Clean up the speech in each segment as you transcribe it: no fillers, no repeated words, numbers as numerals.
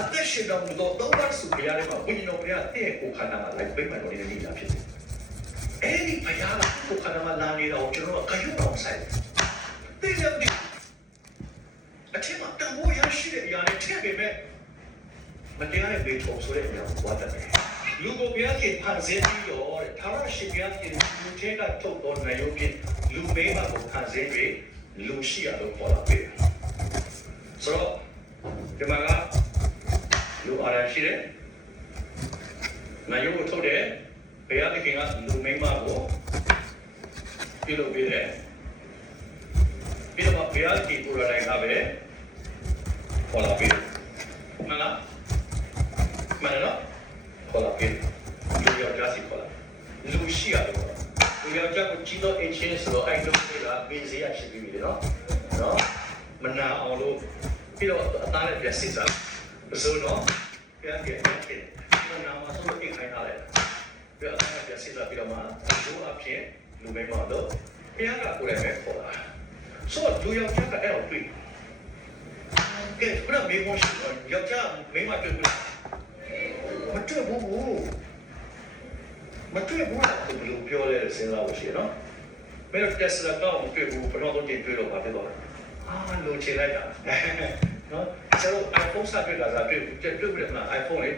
အသက်ရှင်တော်မူသောသုံးပါးစုဘုရားထဲမှာဝိညာဉ်တော်ဘုရားတဲ့ကိုခန္ဓာမှာလိုက်ပိတ်မှန်တော်နေတဲ့နေ့လာဖြစ်တယ်။အဲဒီဘုရားကကိုခန္ဓာမှာလာနေတာကိုကျွန်တော်ကခရုအောင်ဆိုင်တယ်။သိတယ်မအထက်မှာတန်ဖိုးရရှိတဲ့အရာနဲ့ထည့်ပေမဲ့မတရားတဲ့ဘေးထုံဆိုတဲ့အရာကိုသွားတတ်တယ်။လူကိုဘုရားခင်ဖန်ဆင်းပြီးတော့တဲ့ထာဝရရှင်ဘုရားခင်လူထဲကထုတ်တော်နိုင်ရုံဖြင့်လူမိမကိုဖန်ဆင်းပြီးလူရှိရလို့ပေါ်လာပြီ။ဆိုတော့ဒီမှာကလူအားရရှိတယ်။နိုင်ရုံကိုထုတ်တယ်ဘုရားခင်ကလူမိမကိုပြုလုပ်ပေးတယ်။ပြီးတော့ဘုရားခင်ကိုယ်တိုင်ကပဲပေါ်လာပြီ။မှန်လား။မှန်နော်ခေါ်လာပြီလူယောက်ျားစီခေါ်လာလူရှိရတယ်ပေါ့လူယောက်ျားကိုကြီးတော့အချင်းဆိုတော့အဲ့လိုတွေကဘင်းစရာရှိပြီနော်မနာအောင်လို့ပြီးတော့အသားနဲ့ပြန်စစ်စားဆိုတော့ပြန်ပြန်မနာမဆိုတော့အိတ်ခိုင်းထားတယ်ပြီးတော့အသားနဲ့ပြန်စစ်စားပြီးတော့မှလူအဖြစ်လူမိမတော့ပြန်ကကိုယ်လည်းပဲခေါ်လာဆိုတော့လူယောက်ျားကအဲ့လိုတွေ့ကဲဘယ်မေးမရှိတော့ယောက်ျားမိမတွေ့ဘူးမတွေ့ဘူးလားသူဘယ်လိုပြောလဲစဉ်းစားလို့ရှိရနော်မင်းတို့တက်စလာတော့မတွေ့ဘူးဘယ်တော့တော့ကြည့်တွေ့တော့ပါဖြစ်တော့လိုချင်လိုက်တာနော်ကျတော့ iPhone စတွေ့တာစားတွေ့ပြီလား iPhone လေး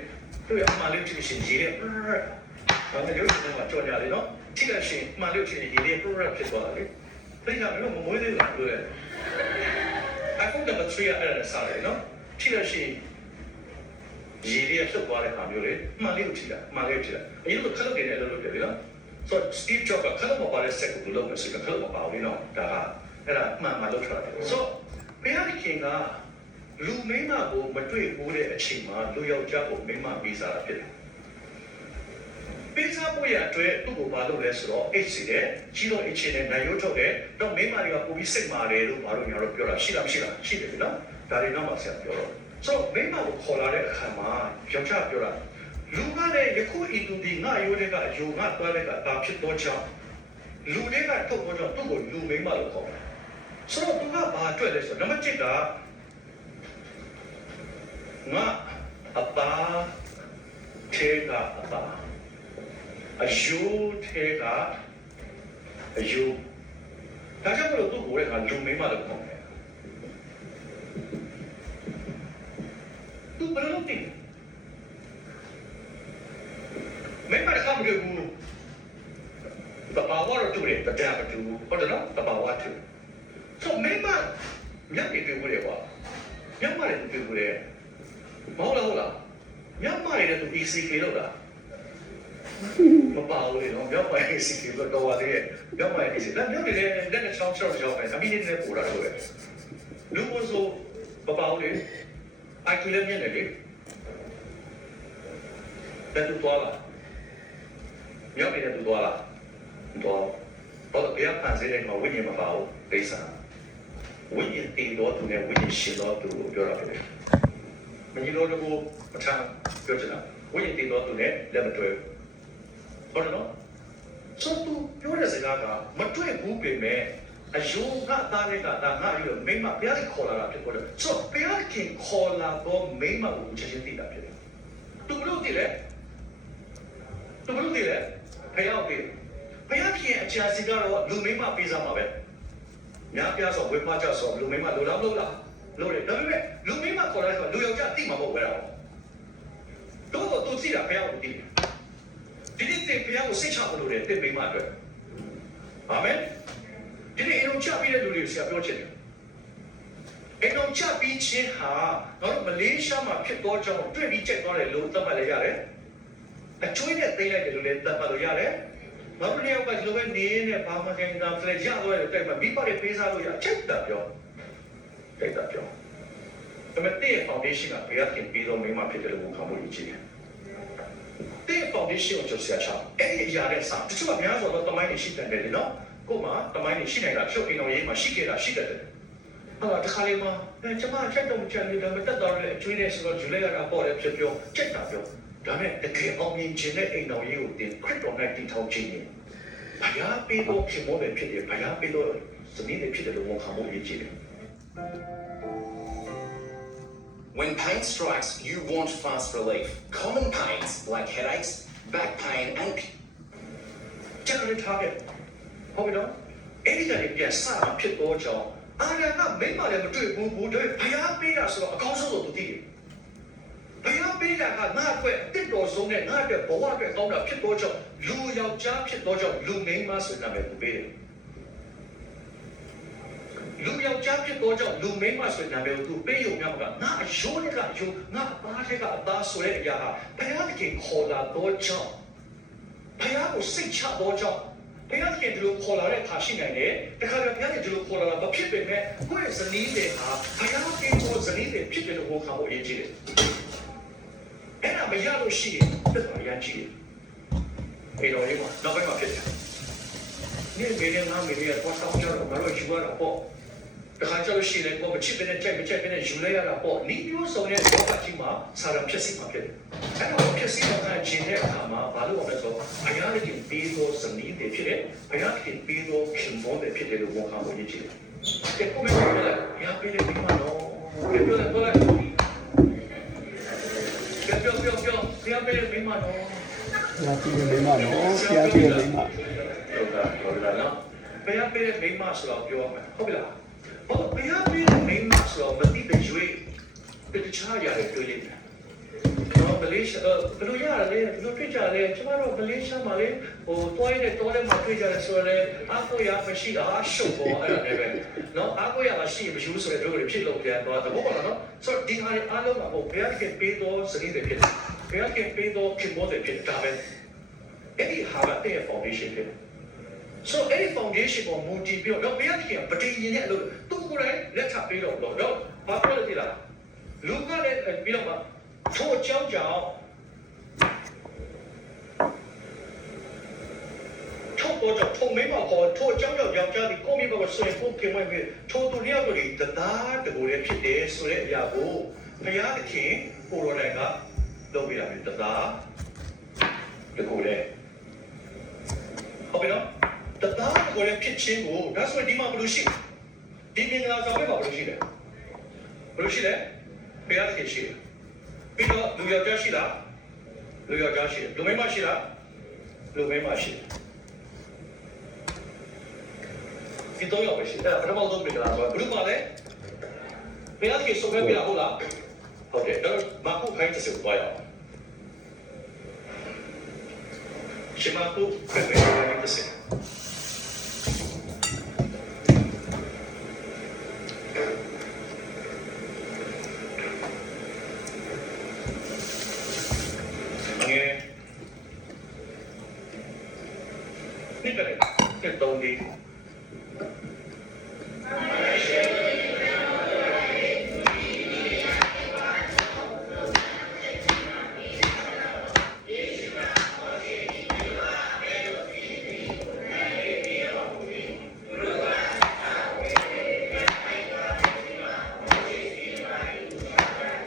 တွေ့အမှန်လေးကြည့်ရှင်ရေးတယ်ဘာမှရုပ်ရှင်မှာကြော်ကြလေနော်ကြည့်လို့ရှိရင်မှန်လို့ရှိရင်ရေးတယ် program ဖြစ်သွားတယ်လေဒါကြောင့်မမွေးသေးဘူးလို့လေ iPhone number 3အဲ့ဒါစားတယ်နော်ကြည့်လို့ရှိရင်ရေလေးဖြုတ်သွားတဲ့အခါမျိုးလေမှန်လေးကိုကြည့်တာမှန်လေးကိုကြည့်တာအရင်ကခလုတ်နေတယ်လို့လုပ်တယ်လေနော်ဆိုတော့ Steve Jobs ကခလုတ်မပါတဲ့စက်ကိုလုပ်မယ်ဆိုတော့ခလုတ်မပါဘူးနော်ဒါကအဲ့ဒါမှန်မှလုပ်ထားတယ်ဆိုတော့ဘုရားခင်ကလူမိန်းမကိုမတွေ့ဘူးတဲ့အချိန်မှာလူယောက်ျားကိုမိန်းမပေးစားတာဖြစ်တယ်ပေးစားဖို့ရအတွက်သူ့ကိုမလုပ်လဲဆိုတော့အိတ်စီတယ်ကြီးတော့အချင်းနဲ့နိုင်ရုပ်ထုတ်တယ်တော့မိန်းမတွေကပိုပြီးစိတ်မာတယ်လို့ဘာလို့ညာတော့ပြောတာရှိလားမရှိလားရှိတယ်ပြီနော်ဒါတွေတော့မှဆက်ပြောတော့ဆိုတော့မိမကိုခေါ်လာတဲ့အခါမှာယောက်ျားပြောတာလူကလည်းယခုဤသူဒီငါရိုးတဲ့ကအယုံငါတွားတဲ့ကဒါဖြစ်တော့ကြောင့်လူတွေကထုတ်တော့ကြောင့်သူ့ကိုလူမိမလို့ခေါ်တယ်ဆိုတော့သူကဘာအတွက်လဲဆိုတော့နံပါတ်1ကငါအပါထေကအပါအယုထေကအယုဒါကြောင့်မလို့သူ့ကိုလည်းငါလူမိမလို့ခေါ်တယ်သူဘယ်လိုသိမင်းမကမတွေ့ဘူးတဘာဝရတူတယ်တရားမတူဟုတ်တယ်နော်တဘာဝတူဆိုမင်းမညက်ပြီးတွေ့ဘူးလေကွာညက်မလည်းတွေ့ဘူးလေမဟုတ်လားညက်မလည်းသူ ECK လောက်တာမပါဘူးလေနော်ညက်မ ECK လောက်တော့ရတယ်ညက်မ ECK လက်ညက်တယ်လက်နဲ့ချောင်းကြောက်ပဲအမိနေနဲ့ပူတာတော့ပဲလူမဆိုမပါဘူးလေI kill him again. That to Tola. You mean to Tola? Tola. But we are considering a winning about Pesa. Winning in door to get winning shit or to Europe. When you know the go, a time, good enough. Winning in door to get level 12. But no? So to your Zaga, Matue Boopy man. အယုံကသားတွေကဒါငါပြီးတော့မိမဘုရားခေါ်လာတာဖြစ်ပေါ်တယ်ဆိုတော့ဘုရားခင်ခေါ်လာတော့မိမကိုချက်ချင်းသိတာဖြစ်တယ်သူဘလို့သိလဲဘုရားသိဘုရားခင်အချာစီကတော့လူမိမပေးစားမှာပဲညာပြဆိုဝေမကြဆိုလူမိမလိုလားလို့တယ်ဒါပေမဲ့လူမိမခေါ်လာဆိုလူယောက်ျားသိမှာမဟုတ်ဘူးတော့သူသိတာဘုရားကိုသိဒီနေ့ဘုရားကိုစိတ်ချလို့တယ်တဲ့မိမအတွက်အာမင်ဒီနေ့အလုံးချပြီးတဲ့လူတွေဆရာပြောချင်တယ်အလုံးချပြီးခြင်းဟာတော့မလေးရှားမှာဖြစ်တော့ကြောင်းတွေ့ပြီးချက်သွားတယ်လို့သတ်မှတ်လိုက်ရတယ်အကျွေးနဲ့သိလိုက်တယ်လို့လည်းသတ်မှတ်လို့ရတယ်ဘာလို့လဲကဒီလိုပဲနေနဲ့ဘာမှကိန်းတာဖလက်ရတော့တဲ့တိုက်မှာမိဘတွေပေးစားလို့ရချက်တာပြောဒါပေမဲ့တဲ့ foundation ကဘယ်အပြင်ပြီးတော့မိမဖြစ်တယ်လို့ခံဖို့ရည်ကြည်တယ်တဲ့ foundation ကိုဆရာချအဲ့ဒီအရာတဲ့စာတချို့ကများဆိုတော့တမိုင်းနေရှိတယ်လေနော်ကိုမှတမိုင်းနေရှိနေတာဖြုတ်အိမ်တော်ရေးမှာရှိခဲ့တာရှိတယ်ဟာတခါလေးမှာကျမချက်တော့ချန်နေတယ်မတက်တော့လေအကျွေးနဲ့ဆိုတော့ဂျူလိုက်ရတာပေါ့လေဖြစ်ပြောချက်တာပြောဒါနဲ့တကယ်အောင်မြင်ခြင်းနဲ့အိမ်တော်ရေးကိုတင်ခရစ်တော်နဲ့တည်ထောင်ခြင်းနဲ့ဘာရပေးတော့ဖြစ်မို့ပဲဖြစ်တယ်ဘာရပေးတော့စနစ်နဲ့ဖြစ်တယ်လို့ဝန်ခံဖို့ရည်ကြည်တယ် When pain strikes, you want fast relief. Common pains like headaches, back pain, and generally target. Hold it on. Anything gets some pit or jaw. I am not made by them to do it. I have made us a console to deal. I have made that not where did or so that not the board on the pit or jaw. Lou your job pit or jaw, Lou name us with them to be. လူယောက်ျားဖြစ်တော့ကြောင့်လူမိန်းမဆိုတဲ့နာမည်ကိုသူပေးရုံများမှာငါအယိုးတွေကယိုးငါအသားတွေကအသားဆိုတဲ့အရာဟာဘုရားသခင်ခေါ်လာတော့ကြောင့်ဘုရားကိုစိတ်ချတော့ကြောင့်ဘုရားသခင်ဒီလိုခေါ်လာတဲ့အခါရှိနိုင်တယ်တခါတည်းဘုရားသခင်ဒီလိုခေါ်လာတာမဖြစ်ပေမဲ့ကိုယ့်ရဲ့ဇနီးတွေဟာဘုရားသခင်ကိုဇနီးတွေဖြစ်တယ်လို့ဟောခံဖို့အရေးကြီးတယ်အဲ့ဒါမရလို့ရှိရင်သက်သာရမ်းကြီးတယ်အဲ့တော့ဒီမှာနောက်ပိုင်းမှာဖြစ်တယ်နေ့မေနဲ့ငါမေနဲ့တော့တောင်းကြတော့ငါတို့ယူရတာပေါ့တခါကျလို့ရှိရင်ကိုမချစ်တဲ့ကြိုက်မချစ်တဲ့ယူလိုက်ရတာပေါ့နီးမျိုးစုံတဲ့ယောဂကြီးမှာစာရဖြစ်စီမှာဖြစ်တယ်အဲ့တော့ဖြစ်စီမှာကျင်တဲ့အခါမှာဘာလို့လဲဆိုတော့ဘုရားသခင်ပေးသောစနည်းတွေဖြစ်တယ်ဘုရားသခင်ပေးသောခင်မောတွေဖြစ်တယ်လို့ဝန်ခံဖို့ရည်ကြည်တယ်ကိုမပြောလိုက်ရပေးတယ်ဒီမှာတော့ပြောလိုက်ဘုရားပေးတယ်ဒီမှာတော့ ဘုရားပေးတဲ့မိမနော်ဘုရားပေးတဲ့မိမ ဟုတ်လားနော်ဘုရားပေးတဲ့မိမဆိုတော့ပြောမှာဟုတ်ပြီလားဘုရားပေးတဲ့မိမဆိုတော့မတိတဲ့ရွေးတခြားရတယ်တွေ့လိမ့်မယ်နော်မလေးရှားဘယ်လိုရလဲဘယ်လိုတွေ့ကြလဲကျမတို့မလေးရှားမှာလေဟိုတွိုင်းနဲ့တောထဲမှာတွေ့ကြတယ်ဆိုတော့အားကိုရမရှိတာရှုပ်ပေါ်အဲ့ဒါလည်းပဲနော်အားကိုရမရှိမရှိဆိုတဲ့တို့တွေဖြစ်လို့ပြန်တော့တော့ဘောနော်ဆိုတော့ဒီဟာအားလုံးကဘုရားကပေးတော့စနစ်တွေဖြစ်တယ်ဘုရားကပေးတော့ခင်မောတွေဖြစ်တာပဲအဲ့ဒီဟာကတဲ့ foundation ဖြစ်တယ်So any foundation ကိုမူတည်ပြီးတော့ဘယ်ရည်ကပတိရင်နဲ့လို့သူကိုယ်တိုင်လက်ချပေးတော့တော့ဘာပြောလဲလားလူကလည်းပြီးတော့မှထိုအကြောင်းကြောင့်ထိုတော့ထိုမိမခေါ်ထိုအကြောင်းကြောင့်ယောက်ျားဒီကိုမိဘကိုဆွေးဖို့ခင်မွေးပြီးထိုသူလျောက်တွေတသားတကူလည်းဖြစ်တယ်ဆိုတဲ့အရာကိုဘုရားသခင်ကိုရိုတိုင်ကလုပ်ပြတာပဲတသားတကူလည်းဟုတ်ပြီနော်တသားကိုလည်းဖြစ်ချင်းကိုဒါဆိုရင်ဒီမှာဘယ်လိုရှိဒီမင်္ဂလာဆောင်ပဲဘယ်လိုရှိလဲဘယ်လိုရှိလဲဘုရားသခင်ရှိတယ်ပြီးတော့လူယောက်ျားရှိလားလူယောက်ျားရှိတယ်လူမိန်းမရှိလားလူမိန်းမရှိတယ်ဒီတော့ရောက်ပဲရှိတယ်ပထမဆုံးမင်္ဂလာဆောင်ဘယ်လိုပါလဲဘုရားသခင်ဆုံးဖြတ်ပြတာဟုတ်လားဟုတ်တယ်တော့မဟုတ်ခိုင်းတဲ့စုပ်သွားရအောင်ရှမကုဖက်ပဲခိုင်းတဲ့စုပ်Don't need.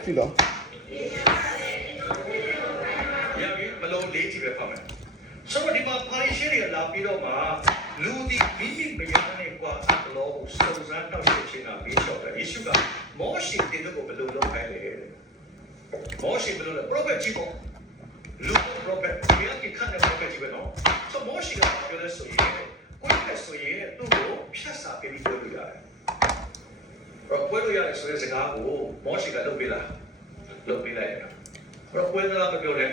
ရှိတော့ရပြီမလုံးလေးကြည့်ပဲဖတ်မယ်ဆိုတော့ဒီမှာပါရီရှင်းရလာပြီးတော့မှလူဒီမိမိမယားနဲ့ကွာအလောကိုစုံစမ်းတော့ဖြစ်ခြင်းကမေးလျှောက်တယ်ယေရှုကမောရှေတင်တော့ဘယ်လိုလုပ်ခိုင်းလဲမောရှေဘယ်လိုလဲ prophet ကြီးပေါ့လူ prophet ဘုရားကခန့်တဲ့ prophet ကြီးပဲနော်ဆိုမောရှေကပြောလဲဆိုရင်ကိုယ်ကဆိုရင်သူ့ကိုဖြတ်စာပေးပြီးပြောလို့ရတယ်တော့ပွဲလို့ရတယ်ဆိုတဲ့စကားကိုမောရှေကလုပ်ပေးလားလုပ်ပေးလိုက်တယ်တော့ပွဲသလားမပြောနဲ့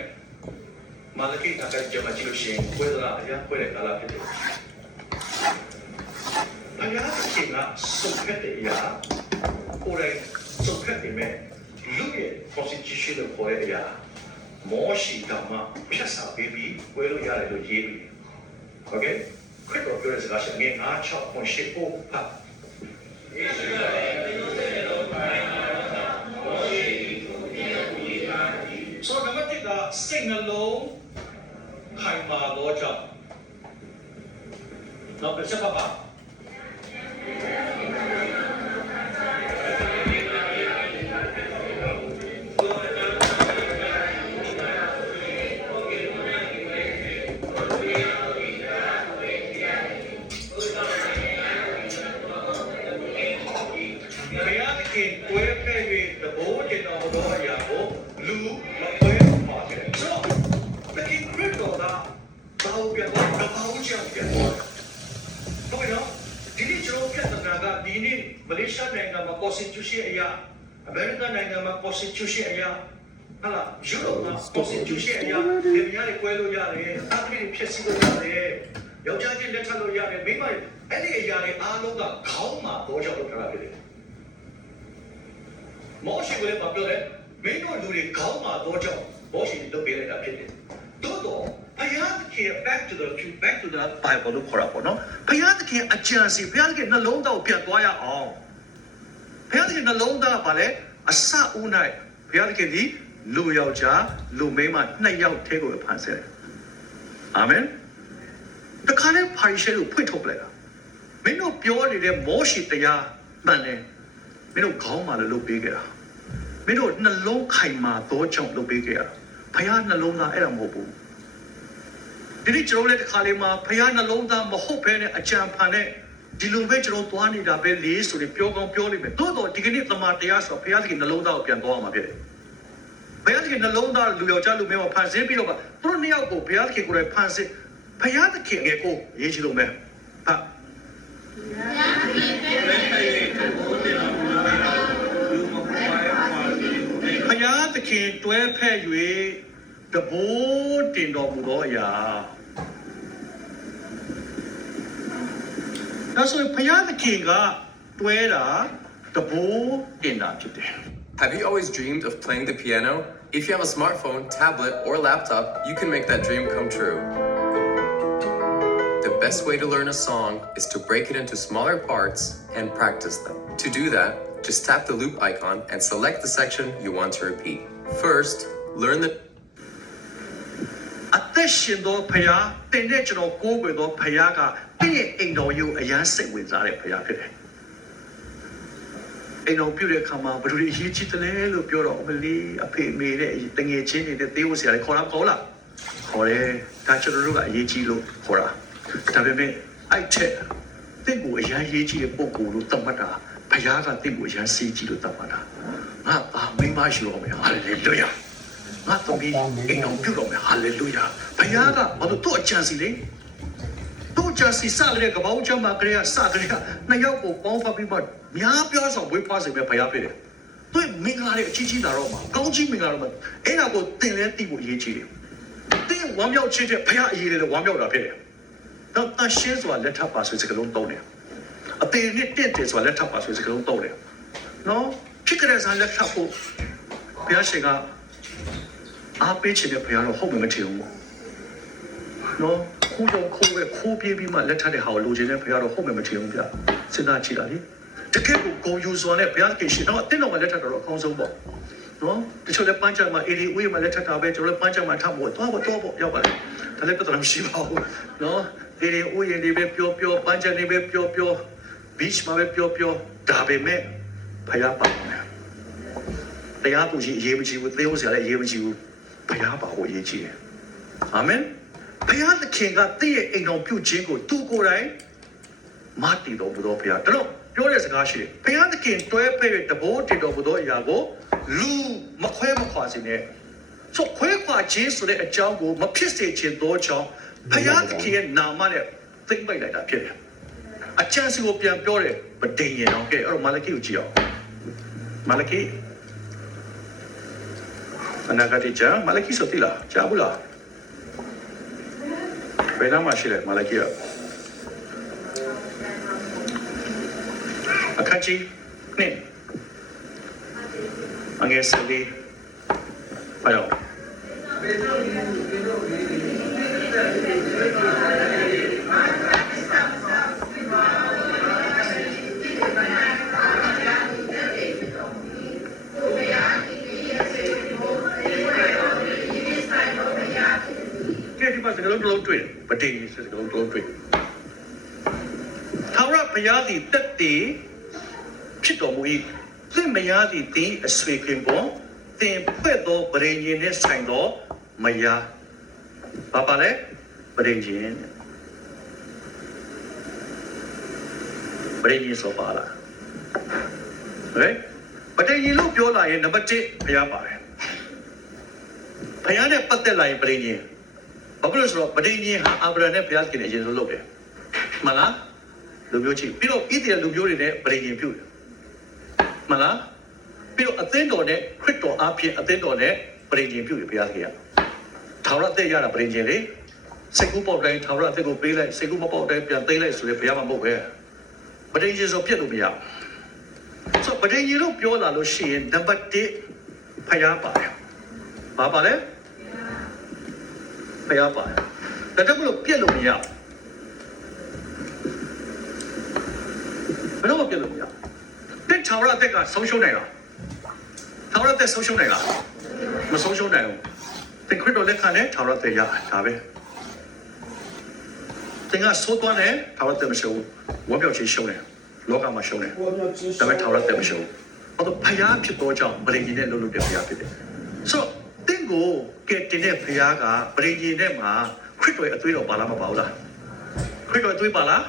မာလကိတာကကြမှာကြည့်လို့ရှိရင်ပွဲသလားအရာပွဲတဲ့ကာလဖြစ်တယ်ဘုရားရှင်ကစုံဖြတ်တဲ့အရာကိုယ်တိုင်စုံဖြတ်နေမဲ့လူရဲ့ constitution ကိုခေါ်တဲ့အရာမောရှေကမှဖြတ်စာပေးပြီးပွဲလို့ရတယ်လို့ရေးပြီး okay ခရစ်တော်ပြောတဲ့စကားရှင်ငယ်9:6.8ကိုဖတ်ဆိုတော့မတိကစိတ်နှလုံးခိုင်မာတော့ကြောင့်တော့ပြချက်ပါဘုရားကကိုယ်ဖဲ့ပြီးတဘိုးတင်တော် ခွဲပါခဲ့တယ်ဆိုတော့တကယ်ခရစ်တော်ကဘာလို့ပြန်တော့ဘာလို့ကြောက်ပြန်တော့ဟုတ်ကဲ့နော်ဒီနေ့ကျွန်တော်ပြဿနာကဒီနေ့မလေးရှားနိုင်ငံမှာ constitution အရာအမေရိကန်နိုင်ငံမှာ constitution အရာဟာလားယူရိုမှာ constitution အရာဒီများတွေကွဲလို့ရတယ်အပရိဖြစ်စီလို့ရတယ်ယောက်ျားချင်းလက်ထပ်လို့ရတယ်မိန်းမအဲ့ဒီအရာတွေအားလုံးကခေါင်းမှာတော့ကြောက်လို့ထားတာဖြစ်တယ်မောရှိကလည်းပြောတယ်မင်းတို့လူတွေခေါင်းမှာတော့ကြောက်မောရှိတို့ပေးလိုက်တာဖြစ်တယ်တိုးတော့ဘုရားသခင် back to the Bible လို့ခေါ်တာပေါ့နော်ဘုရားသခင်အကြံစီဘုရားသခင်နှလုံးသားကိုပြန်သွားရအောင်ဘုရားသခင်နှလုံးသားကဘာလဲအစဦး၌ဘုရားသခင်ဒီလူယောက်ျားလူမိန်းမနှစ်ယောက်ထဲကိုဖန်ဆင်းတယ်အာမင်တခါနဲ့ပါရီရှဲကိုဖွင့်ထုတ်လိုက်တာမင်းတို့ပြောနေတဲ့မောရှိတရားမှန်တယ်မင်းတို့ခေါင်းမှာလည်းလုပ်ပေးခဲ့တာမင်းတို့နှလုံးခိုင်မာတော့ကြောင့်လုပ်ပေးခဲ့ရတာဘုရားနှလုံးသားအဲ့ဒါမဟုတ်ဘူးဒီနေ့ကျွန်တော်လည်းတစ်ခါလေးမှာဘုရားနှလုံးသားမဟုတ်ဘဲနဲ့အကြံဖန်တဲ့ဒီလိုပဲကျွန်တော်သွားနေတာပဲလေဆိုရင်ပြောကောင်းပြောလိမ့်မယ်တိုးတော့ဒီကနေ့သမာတရားဆိုဘုရားသခင်နှလုံးသားကိုပြန်သွားအောင်မှာဖြစ်တယ်ဘုရားသခင်နှလုံးသားလူယောက်ျားလူမင်းကိုဖန်ဆင်းပြီးတော့သူတို့နှစ်ယောက်ကိုဘုရားသခင်ကိုယ်တိုင်ဖန်ဆင်းဘုရားသခင်ရဲ့ကိုရေးချလို့မယ်ဟာဘုရားသခင်တွဲဖက်၍တဘိုးတင်တော်မူသောအရာဒါဆိုဘုရားသခင်ကတွဲတာတဘိုးတင်တာဖြစ်တယ် Have you always dreamed of playing the piano? If you have a smartphone, tablet, or laptop, you can make that dream come true. The best way to learn a song is to break it into smaller parts and practice them. To do that, just tap the loop icon and select the section you want to repeat. First, learn the အသက်ရှင်သောဘုရားတင်တဲ့ကျွန်တော်ကိုးကွယ်သောဘုရားကတင့်ရဲ့အိမ်တော်ကိုအရန်စိတ်ဝင်စားတဲ့ဘုရားဖြစ်တယ်အိမ်တော်ပြုတဲ့အခါမှာဘယ်လိုအရေးကြီးတယ်လို့ပြောတော့အမလေးအဖေအမေတဲ့တငယ်ချင်းတွေတဲ့သေဝဆရာတွေခေါ်လားခေါ်တယ်ဒါကျွန်တော်တို့ကအရေးကြီးလို့ခေါ်တာဒါပေမဲ့အဲ့ချက်တင့်ကိုအရန်ရေးကြီးတဲ့ပုံကိုလို့သတ်မှတ်တာဘုရားကတင့်ကိုအရန်စီးကြီးလို့သတ်မှတ်တာငါပါမိမရှိတော့မယ်ဟာလေလုယာငါတော့ဒီအိမ်တော်ပြုတော့မယ်ဟာလေလုယာဘုရားကဘာလို့တော့အချမ်းစီလဲတော့ချမ်းစီစတဲ့ကပောင်းချမ်းမှာကလေးကစကလေးကနှစ်ယောက်ကိုပေါင်းဖပ်ပြီးမှများပြောဆောင်ဝေးဖွားစေပဲဘုရားဖြစ်တယ်သူမင်္ဂလာတွေအကြီးကြီးလာတော့မှာကောင်းကြီးမင်္ဂလာတော့မှာအဲ့ဒါကိုတင်လဲသိဖို့အရေးကြီးတယ်တင်းဝမ်းမြောက်ခြင်းတဲ့ဘုရားအရေးတွေဝမ်းမြောက်တာဖြစ်တယ်တော့တရှင်းစွာလက်ထပ်ပါဆိုစကလုံးသုံးတယ်အသေးနဲ့တင့်တယ်စွာလက်ထပ်ပါဆိုစကလုံးသုံးတယ်နော်ဖြစ်ကြတဲ့ဇာလက်ထပ်ဖို့ဘုရားရှင်ကအားပေးခြင်းတဲ့ဘုရားတော့ဟုတ်မှမထင်ဘူးနော်ခိုးတော့ခိုးပဲခိုးပြေးပြီးမှလက်ထပ်တဲ့ဟာကိုလိုချင်တဲ့ဘုရားတော့ဟုတ်မှမထင်ဘူးဗျစဉ်းစားကြည့်တာလေတကယ်ကိုဂုံယူစွာနဲ့ဘုရားခင်ရှင်တော့အတင်းတော်မှာလက်ထပ်တော့အကောင်းဆုံးပေါ့နော်တချို့လည်းပန်းချမှာအေဒီဦးရမှာလက်ထပ်တာပဲကျွန်တော်လည်းပန်းချမှာထပ်ဖို့တော့ရောက်ပါလေဒါလည်းပတ်သက်မရှိပါဘူးနော်အေဒီဦးရနေပဲပျော်ပန်းချနေပဲပျော် beach မှာပဲပျော်ဒါပေမဲ့ဘုရားပါမယ်တရားသူကြီးအရေးမကြီးဘူးသေဟုတ်ဆရာလည်းအရေးမကြီးဘူးဘုရားပါဖို့အရေးကြီးတယ်အာမင်ဘုရားသခင်ကတည့်ရဲ့အိမ်တော်ပြုခြင်းကိုသူကိုယ်တိုင်မတည်တော်မူသောဘုရားဒါတော့ပြောတဲ့စကားရှိတယ်ဘုရားသခင်တွဲဖက်၍တဘိုးတည်တော်မူသောအရာကိုလူမခွဲမခွာစေနဲ့ဆိုခွဲခွာခြင်းဆိုတဲ့အကြောင်းကိုမဖြစ်စေခြင်းသောကြောင့်ဘုရားသခင်ရဲ့နာမနဲ့သိမ့်ပိုက်လိုက်တာဖြစ်တယ်အချမ်းစီကိုပြန်ပြောတယ်မတင်ရင်တော့ကဲအဲ့တော့မာလခိကိုကြည့်အောင်မာလခိအနာဂတ်ကြာမာလခိဆိုတိလားကြားဘူးလားဘယ်နာမရှိလဲမာလခိအခါကြီးနဲ့အငယ်စလေးဘာလို့စကလုံးလုံးတွေ့မတည်စကလုံးလုံးတွေ့ထာဝရဘုရားသည်တက်တည်ဖြစ်တော်မူ၏သင်မယားသည်တင်းအဆွေခင်ပေါ်သင်ဖွဲ့သောပရိညင်နှင့်ဆိုင်သောမယားဘာပါလဲပရိညင်ဆိုပါလားဟဲ့ပရိညင်လို့ပြောလာရင်နံပါတ်1ဘုရားပါတယ် ဖယားနဲ့ပတ်သက်လာရင်ပရိညင်ဘာဖြစ်လို့ဆိုတော့ပရိညင်ဟာအာဗြဟံနဲ့ဖယားခင်နဲ့အရင်ဆုံးလုပ်တယ်မှန်လားလူမျိုးချင်းပြီးတော့ဣသရေလလူမျိုးတွေနဲ့ပရိညင်ပြုတယ်မှန်လားပြီးတော့အသင်းတော်နဲ့ခရစ်တော်အဖြစ်အသင်းတော်နဲ့ပရိညင်ပြုတယ်ဘုရားခင်ကထာဝရအသက်ရတာပရိညင်လေစိတ်ကူးပေါက်တိုင်းထာဝရအသက်ကိုပေးလိုက်စိတ်ကူးမပေါက်တိုင်းပြန်သိမ်းလိုက်ဆိုရင်ဘုရားမဟုတ်ပဲပရိညင်ဆိုပြတ်လို့မရဆိုပရိညင်လို့ပြောလာလို့ရှိရင်နံပါတ်1ဖယားပါတယ်ဘာပါလဲဖယားပါတယ်ဒါကြောင့်မလို့ပြတ်လို့မရဘယ်တော့မှပြတ်လို့မရတဲ့ထာဝရအသက်ကဆုံးရှုံးနိုင်လားထာဝရအသက်ဆုံးရှုံးနိုင်လားမဆုံးရှုံးနိုင်ဘူးသင်ခရစ်တော်လက်ခံနဲ့ထာဝရအသက်ရဒါပဲသင်ကသိုးသွန်းနဲ့ထာဝရအသက်မရှုံးဘူးဝမ်းပြောက်ခြင်းရှုံးတယ်လောကမှာရှုံးတယ်ဒါပေမဲ့ထာဝရအသက်မရှုံးဘူးဘာလို့ဖယားဖြစ်တော့ကြောင့်ပရိညင်နဲ့လှုပ်လှုပ်ပြဖယားဖြစ်တယ်ဆိုတော့သင်ကိုကဲတင်တဲ့ဖယားကပရိညင်နဲ့မှာခရစ်တော်ရဲ့အသွေးတော်ပါလားမပါဘူးလားခရစ်တော်အသွေးပါလား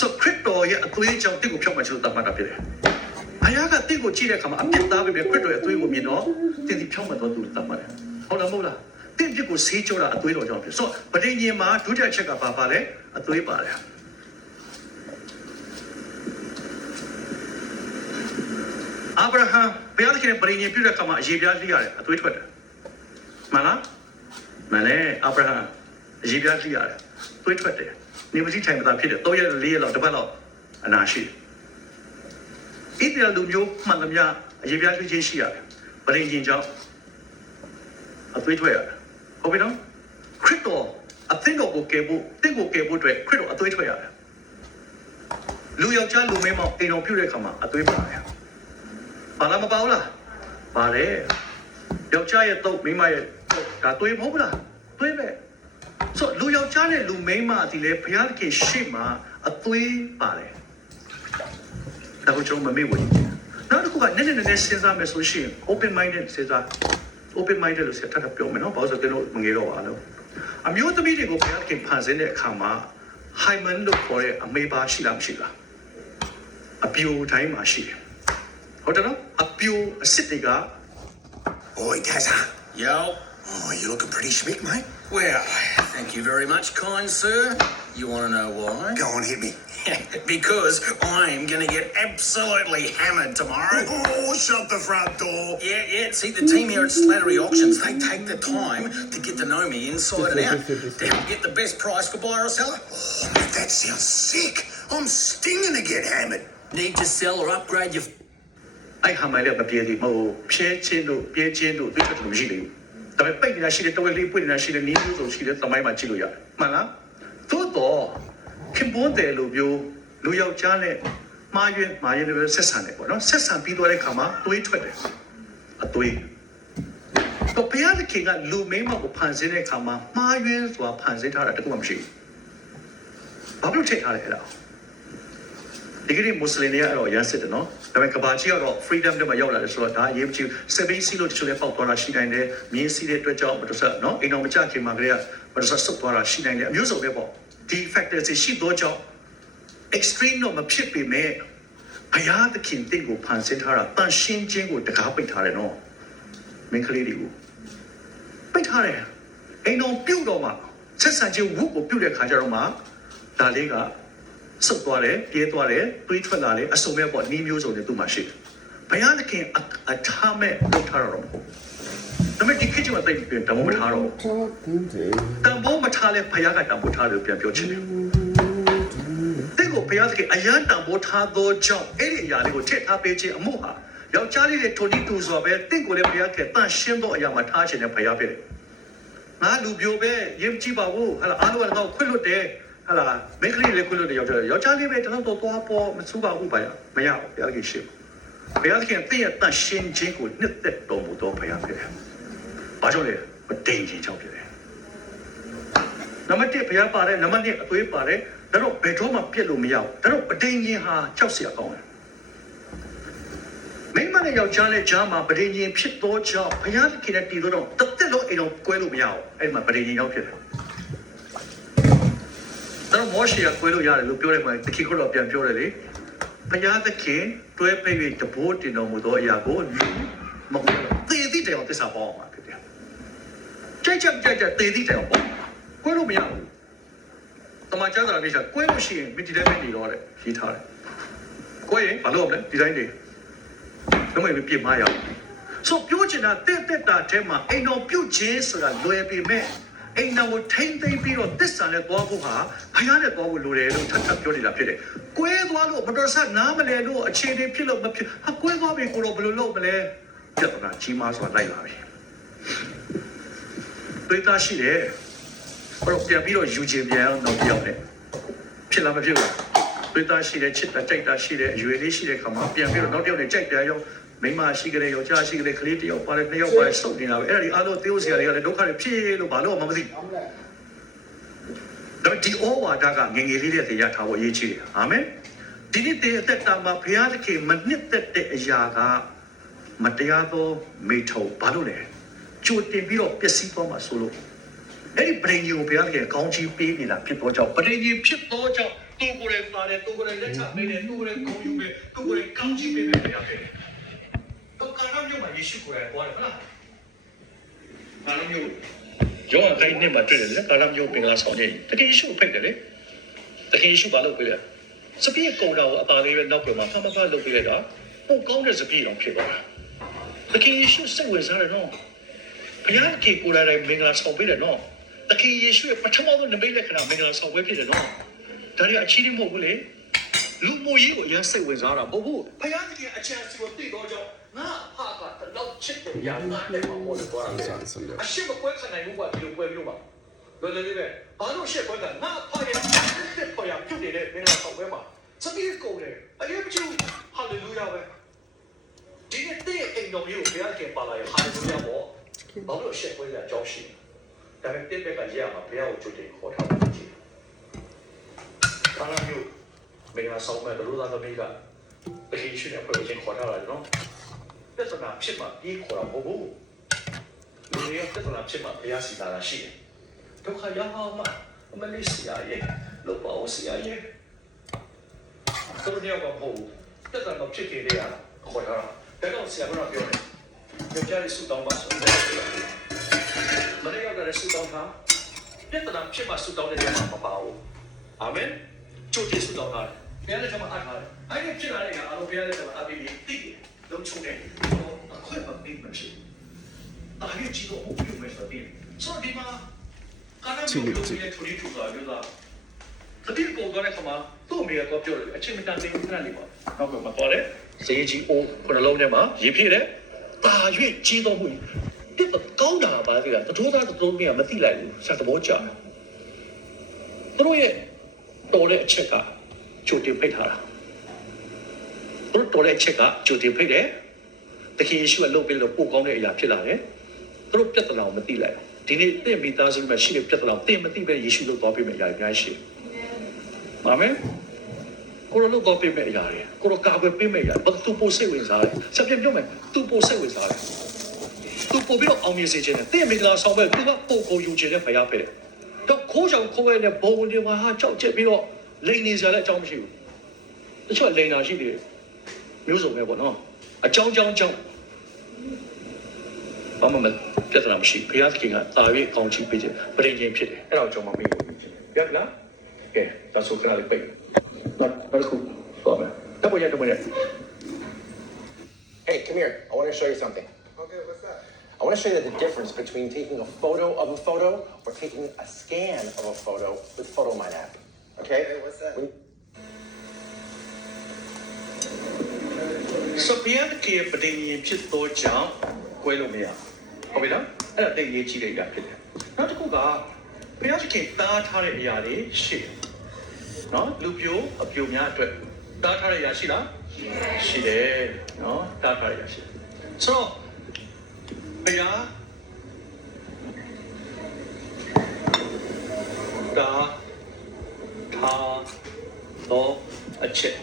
ဆိုခရစ်တော်ရဲ့အသွေးကြောင့်တင့်ကိုဖြောက်မှချလို့တတ်မှတ်တာဖြစ်တယ်။ဘုရားကတင့်ကိုကြည့်တဲ့အခါမှာအပြစ်သားပဲခရစ်တော်ရဲ့အသွေးကိုမြင်တော့တင့်ဒီဖြောက်မှတော့သူတတ်မှတ်တယ်။ဟုတ်လားမဟုတ်လား။တင့်ပြစ်ကိုဆေးကြောတာအသွေးတော်ကြောင့်ဖြစ်။ဆိုတော့ပဋိညာဉ်မှာဒုတိယချက်ကပါလဲအသွေးပါတယ်။အာဗြဟံဘုရားသခင်ပဋိညာဉ်ပြုတဲ့အခါမှာအရေးပြားလိရတယ်အသွေးထွက်တယ်။မှန်လား။မှန်တယ်အာဗြဟံအရေးပြားလိရတယ်အသွေးထွက်တယ်။နေမစီထိုင်မသာဖြစ်တယ်3ရက်4ရက်လောက်တစ်ပတ်လောက်အနာရှိတယ်ဣသရေလလူမျိုးမှန်သမျှအရေးပြားခြင်းရှိရတယ်ပရိညင်ကြောင့်အသွေးထွက်ရတယ်ဟုတ်ပြီနော်ခရစ်တော်အသင်းတော်ကိုကယ်ဖို့တင့်ကိုကယ်ဖို့အတွက်ခရစ်တော်အသွေးထွက်ရတယ်လူယောက်ျားလူမင်းမောင်အိမ်တော်ပြုတဲ့အခါမှာအသွေးပါတယ်ပါလားမပါဘူးလားပါတယ်ယောက်ျားရဲ့တုပ်မိန်းမရဲ့တုပ်ဒါသွေးမဟုတ်ဘူးလားသွေးပဲဆိုလူယောက်ျားနဲ့လူမိန်းမဒီလေဘုရားသခင်ရှေ့မှာအသွေးပါတယ်ဒါကိုကျွန်တော်မမေ့ဘူးနောက်တစ်ခုကနည်းနည်းစဉ်းစားမယ်ဆိုရှင် open minded စဉ်းစား open minded လို့ဆက်ထပ်ပြောမယ်နော်ဘာလို့ဆိုတော့မငယ်တော့ပါလို့အမျိုးသမီးတွေကိုဘုရားသခင်ဖန်ဆင်းတဲ့အခါမှာ hymen လို့ခေါ်တဲ့အမေပါရှိလားမရှိလားအပြိုတိုင်းမှာရှိတယ်ဟုတ်တယ်နော်အပြိုအစ်စ်တွေက Oi, Dazza. Yo. Oh, you're looking pretty schmick, mate. Well, thank you very much, kind sir. You want to know why? Go on, hit me. Because I'm going to get absolutely hammered tomorrow. Oh, shut the front door. Yeah. See, the team here at Slattery Auctions, they take the time to get to know me inside and out. They'll get the best price for buyer or seller. Oh, mate, that sounds sick. I'm stinging to get hammered. Need to sell or upgrade your... အဲ့ဟာမိုင်လည်းမပြေသေးဘူးဖြဲချင်းတို့ပြဲချင်းတို့တွေ့ချက်လို့မရှိသေးဘူးဒါပေမဲ့ပိတ်နေတာရှိတယ်တဝက်လေးပွင့်နေတာရှိတယ်နီးမျိုးစုံရှိတယ်သမိုင်းမှာကြည့်လို့ရတယ်မှန်လားသို့တော့ခင်ပွန်းတယ်လို့ပြောလူယောက်ျားနဲ့မှားယွင်းလည်းဆက်ဆံတယ်ပေါ့နော်ဆက်ဆံပြီးသွားတဲ့ခါမှာသွေးထွက်တယ်အသွေးတော့ဘုရားသခင်ကလူမိန်းမကိုဖန်ဆင်းတဲ့ခါမှာမှားယွင်းစွာဖန်ဆင်းထားတာတခုမှမရှိဘူးဘာဖြစ်လို့ထည့်ထားလဲအဲ့ဒါဒီကနေ့မွတ်စလင်တွေကတော့ရမ်းစစ်တယ်နော်ဒါပေမဲ့ကဘာကြီးကတော့ freedom တွေမှာရောက်လာတယ်ဆိုတော့ဒါအရေးကြီး7စီလို့တချို့လည်းပေါက်သွားတာရှိနိုင်တယ်မြင်းစီတဲ့အတွက်ကြောင့်မတော်ဆက်နော်အိမ်တော်မကြခင်မှာကလေးကမတော်ဆက်ဆုတ်သွားတာရှိနိုင်တယ်အမျိုးစုံပဲပေါ့ဒီ factors ရှိတော့ကြောင့် extreme တော့မဖြစ်ပေမဲ့ဘုရားသခင်တင့်ကိုဖန်ဆင်းထားတာတန်ရှင်းခြင်းကိုတကားပိတ်ထားတယ်နော်မင်းကလေးတွေကိုပိတ်ထားတယ်အိမ်တော်ပြုတ်တော့မှဆက်ဆံခြင်းဝုကိုပြုတ်တဲ့ခါကျတော့မှဒါလေးကဆုတ်သွားတယ်ပြေးသွားတယ်တွေးထွက်လာတယ်အစုံမဲ့ပေါ့နီးမျိုးစုံတွေသူ့မှာရှိတယ်ဘုရားသခင်အထားမဲ့လုပ်ထားတော့မဟုတ်ဒါပေမဲ့ဒီခေတ်ကျမှတိတ်ပြန်တမိုးမထားတော့တံပိုးမထားလဲဘုရားကတံပိုးထားလို့ပြန်ပြောချင်တယ်တဲ့ကိုဘုရားသခင်အရန်တံပိုးထားသောကြောင့်အဲ့ဒီအရာလေးကိုထည့်ထားပေးခြင်းအမှုဟာယောက်ျားလေးတွေထိုတီတူဆိုပဲတင့်ကိုလည်းဘုရားကတန်ရှင်းသောအရာမှာထားခြင်းနဲ့ဘုရားဖြစ်တယ်ငါလူပြိုပဲရင်ကြည့်ပါဘူးဟာအားလုံးကတော့ခွင့်လွတ်တယ်ဟာလာမိန်းကလေးလေးခွင့်လို့ယောက်ျားလေးပဲတလောက်တော့သွားပေါ်မစူပါဘူးဗျာမရဘူးဘုရားကြီးရှိဘုရားခင်တည့်ရတန်ရှင်းခြင်းကိုနှစ်သက်တော်မူသောဘုရားဖြစ်တယ်။ဘာကြောင့်လဲမတိမ်ခြင်းကြောင့်ဖြစ်တယ်။နံပါတ်1ဘုရားပါတယ်နံပါတ်2အသွေးပါတယ်ဒါတော့ဘယ်တော့မှပြက်လို့မရဘူးဒါတော့ပတိမ်ခြင်းဟာကြောက်စရာကောင်းတယ်။မိန်းမနဲ့ယောက်ျားနဲ့ကြားမှာပတိမ်ခြင်းဖြစ်သောကြောင့်ဘုရားခင်နဲ့တည်သောတော့တစ်သက်လုံးအိမ်တော်ကွဲလို့မရဘူးအဲ့ဒီမှာပတိမ်ခြင်းရောက်ဖြစ်တယ်။တော့မောရှေကကွဲလို့ရတယ်လို့ပြောတယ်မှာတခိခုတော့ပြန်ပြောတယ်လေဘုရားသခင်တွဲပိတ်ပြီးတဘိုးတင်တော်မူသောအရာကိုမဟုတ်ဘူးသေသည့်တရားသစ္စာပေါအောင်မှာဖြစ်တယ် ကြိုက်တေးသီးတယ်ပေါ့ကွဲလို့မရဘူးတမန်ကျမ်းစာမိတ်ဆွေကွဲလို့ရှိရင်မိဒီတိုင်းပဲနေတော့တယ်ရေးထားတယ်ကွဲရင်ဘာလို့မလဲဒီတိုင်းနေတော့မပြစ်မရအောင်ဆိုပြောချင်တာတက်တာထဲမှာအိမ်တော်ပြုတ်ခြင်းဆိုတာလွယ်ပေမဲ့အိမ်တော်ကိုထိမ့်သိမ့်ပြီးတော့သစ္စာနဲ့သွားဖို့ဟာဘုရားနဲ့သွားဖို့လိုတယ်လို့ထပ်ပြောနေတာဖြစ်တယ်ကွဲသွားလို့မတော်ဆနားမလဲလို့အခြေအနေဖြစ်လို့မဖြစ်ဟာကွဲသွားပြီကိုတော့ဘယ်လိုလုပ်မလဲပြဿနာကြီးမားစွာလိုက်လာပြီတွေ့တာရှိတယ်ဘာလို့ပြန်ပြီးတော့ယူခြင်းပြန်အောင်တော့ပြောင်းတယ်ဖြစ်လားမဖြစ်ဘူးတွေ့တာရှိတယ်ချစ်တာကြိုက်တာရှိတယ်အရွယ်လေးရှိတဲ့ခါမှာပြန်ပြီးတော့နောက်တစ်ယောက်နဲ့ကြိုက်ပြန်ရောမိမရှိကြတဲ့ယောက်ျားရှိကြတဲ့ကလေးတစ်ယောက်ပါတယ်နှစ်ယောက်ပါတယ်စုပ်နေတာပဲအဲ့ဒါဒီအားလုံးသေုပ်စရာတွေကလည်းဒုက္ခတွေဖြစ်လို့ဘာလို့မှမသိတော့ဒီဩဝါဒကငငယ်လေးတွေရထားဖို့အရေးကြီးတယ်အာမင်ဒီနေ့တည်းအသက်တာမှာဘုရားသခင်မနှစ်သက်တဲ့အရာကမတရားသောမိထုံဘာလို့လဲကြိုတင်ပြီးတော့ပျက်စီးသွားမှာဆိုလို့အဲ့ဒီပရိညင်ကိုဘုရားသခင်ကောင်းချီးပေးနေတာဖြစ်တော့ကြောင့်ပရိညင်ဖြစ်တော့ကြောင့်သူကိုယ်တိုင်ပါတယ်သူကိုယ်တိုင်လက်ချပေးတယ်သူကိုယ်တိုင်ဂုဏ်ယူတယ်သူကိုယ်တိုင်ကောင်းချီးပေးတယ်ဘုရားသခင်တော့ကာရမျိုးမှာယေရှုကိုယ်တိုင်ပေါ်တယ်ဟုတ်လားကာရမျိုးယောဟန်ခိုင်းနေမှာတွေ့တယ်လေကာရမျိုးပင်လာဆောင်နေတကယ်ယေရှုဖိတ်တယ်လေတကယ်ယေရှုဘာလုပ်ပေးလဲစပီးကုံတော်ကိုအသာလေးပဲနောက်ပြန်မှာဖဖလုပ်ပေးလိုက်တာဟိုကောင်းတဲ့စပီးတော်ဖြစ်သွားတာတကယ်ယေရှုစိတ်ဝင်စားတယ်နော်ဘုရားကြီးကိုယ်တိုင်မင်္ဂလာဆောင်ပေးတယ်နော်တကယ်ယေရှုရဲ့ပထမဆုံးနမိတ်လက္ခဏာမင်္ဂလာဆောင်ပွဲဖြစ်တယ်နော်ဒါတွေအချီးနှမဟုတ်ဘူးလေလူမျိုးကြီးကိုအရင်စိတ်ဝင်စားတာမဟုတ်ဘူးဘုရားကြီးအချမ်းစီကိုသိတော့ကြောင့်ငါဖကတော့ချစ်တယ်ရတာလည်းမဟုတ်တော့ဘူးအရှိမကွဲခနိုင်ဘူးကဒီလိုကွဲပြီးတော့ပါဘယ်လိုလဲပဲဘာလို့ရှက်ကွဲကငါဖရဲ့တက်ပေါ်ရပြုတ်နေတဲ့မင်္ဂလာဆောင်ပွဲမှာစပီးကိုတယ်အရေးမကြီးဟာလေလုယာပဲဒီနေ့တဲ့အိမ်တော်မျိုးဘုရားခင်ပါလာရဟာလေလုယာပေါ့ဘာလို့ရှက်ကွဲရကြောင်းရှိဒါပေမဲ့တက်ဘက်ကရမှာဘုရားကိုကြိုတင်ခေါ်ထားတယ်ကြည့်ဘာလို့မျိုးမင်္ဂလာဆောင်ပွဲဘယ်လိုသားသမီးကတခင်ရှိနေဖွဲ့ချင်းခေါ်ထားတယ်နော်ပြဿနာဖြစ်မှာပြီးခေါ်တာမဟုတ်ဘူးလူတွေပြဿနာဖြစ်မှာဘုရားစီလာတာရှိတယ်ဒုက္ခရောက်မှမလေးစီရရဲ့လောပါဝစီရရဲ့သူတို့ရောက်တော့ပြဿနာဖြစ်ခဲ့တဲ့ရခေါ်ထားတာဒါတော့ဆရာကပြောတယ်ယောက်ျားလေးစုတောင်းပါဆိုတယ်မနေ့ကလည်းစုတောင်းတာပြဿနာဖြစ်မှာစုတောင်းတဲ့နေရာမှာမပါဘူးအာမင်ကျိုးကျေးစုတောင်းတာဘုရားလက်ထက်မှာအားထားတယ်အဲ့ဒီဖြစ်လာတဲ့အားလုံးဘုရားလက်ထက်မှာအားပြီးသိတယ်လုံးချုံတယ်အခွင့်မပေးမှရှိတာဟိုကြည့်တော့ဘုရားမဲ့ဆိုတယ်ဆိုဒီမှာကာနာမျိုးကိုလည်းထူထူသွားပြောတာတတိကိုတော့လည်းခမသူ့မိကတော့ပြောတယ်အချင်းမတန်သေးဘူးခဏလေးပေါ့နောက်ကမှသွားတယ်စေကြီးအိုးခုနှလုံးထဲမှာရေပြည့်တယ်တာရွေ့ကြီးတော့ဘူးပြတ်ကောင်းတာပါသေးတာတတိုးသားတတိုးမင်းကမသိလိုက်ဘူးစသဘောကျတယ်သူတို့ရဲ့တော်တဲ့အချက်ကကြိုတင်ဖိတ်ထားတာသူတို့တော်တဲ့အချက်ကကြိုတင်ဖိတ်တယ်တခင်ယေရှုကလုပ်ပြီးတော့ပို့ကောင်းတဲ့အရာဖြစ်လာတယ်သူတို့ပြဿနာကိုမသိလိုက်ဒီနေ့တင့်မိသားစုမှာရှိတဲ့ပြဿနာကိုတင်မသိပဲယေရှုလုပ်သွားပေးမယ်အရာအများကြီးရှိတယ်အာမင်ကိုလိုလုပ်သွားပေးမယ်အရာတွေကိုလိုကာကွယ်ပေးမယ်အရာဘာသူပို့စိတ်ဝင်စားတယ်ဆက်ပြပြောမယ်သူပို့စိတ်ဝင်စားတယ်သူပို့ပြီးတော့အောင်မြင်စေခြင်းနဲ့တင့်မိသားဆောင်ပဲသူကပို့ကိုယူခြင်းနဲ့ဖျားဖဲတယ်တော့ခိုးဆောင်ခိုးရတဲ့ဘုံတွေမှာဟာကြောက်ချက်ပြီးတော့လိန်နေစရာလည်းအကြောင်းမရှိဘူးတချို့လိန်တာရှိတယ်မျိုးစုံပဲပေါ့နော်အကြောင်းဘာမှမပြဿနာမရှိဘုရားသခင်ကတာ၍ကောင်းချီးပေးခြင်းပရိညင်ဖြစ်တယ်အဲ့တော့ကျွန်တော်မေးဖို့ဖြစ်တယ်ရလားကဲဒါဆိုခဏလေးပိတ်နောက်တစ်ခုသွားမယ်တော့ပြန် Hey, come here. I want to show you something. Okay, what's that? I want to show you the difference between taking a photo of a photo or taking a scan of a photo with PhotoMine app. Okay? Hey, what's that? စပီယန်ကေပဒင်းရင်ဖြစ်တော့ကြောင့်ကွဲလို့မရဟုတ်ပြီလားအဲ့ဒါတိတ်ရေးကြည့်လိုက်တာဖြစ်တယ်နောက်တစ်ခုကဘုရားသခင်တားထားတဲ့အရာတွေရှိတယ်နော်လူပြိုအပြိုများအတွက်တားထားတဲ့အရာရှိလားရှိတယ်နော်တားထားတဲ့အရာရှိတယ်ဆိုတော့ဘုရားတားထားတော့အချက်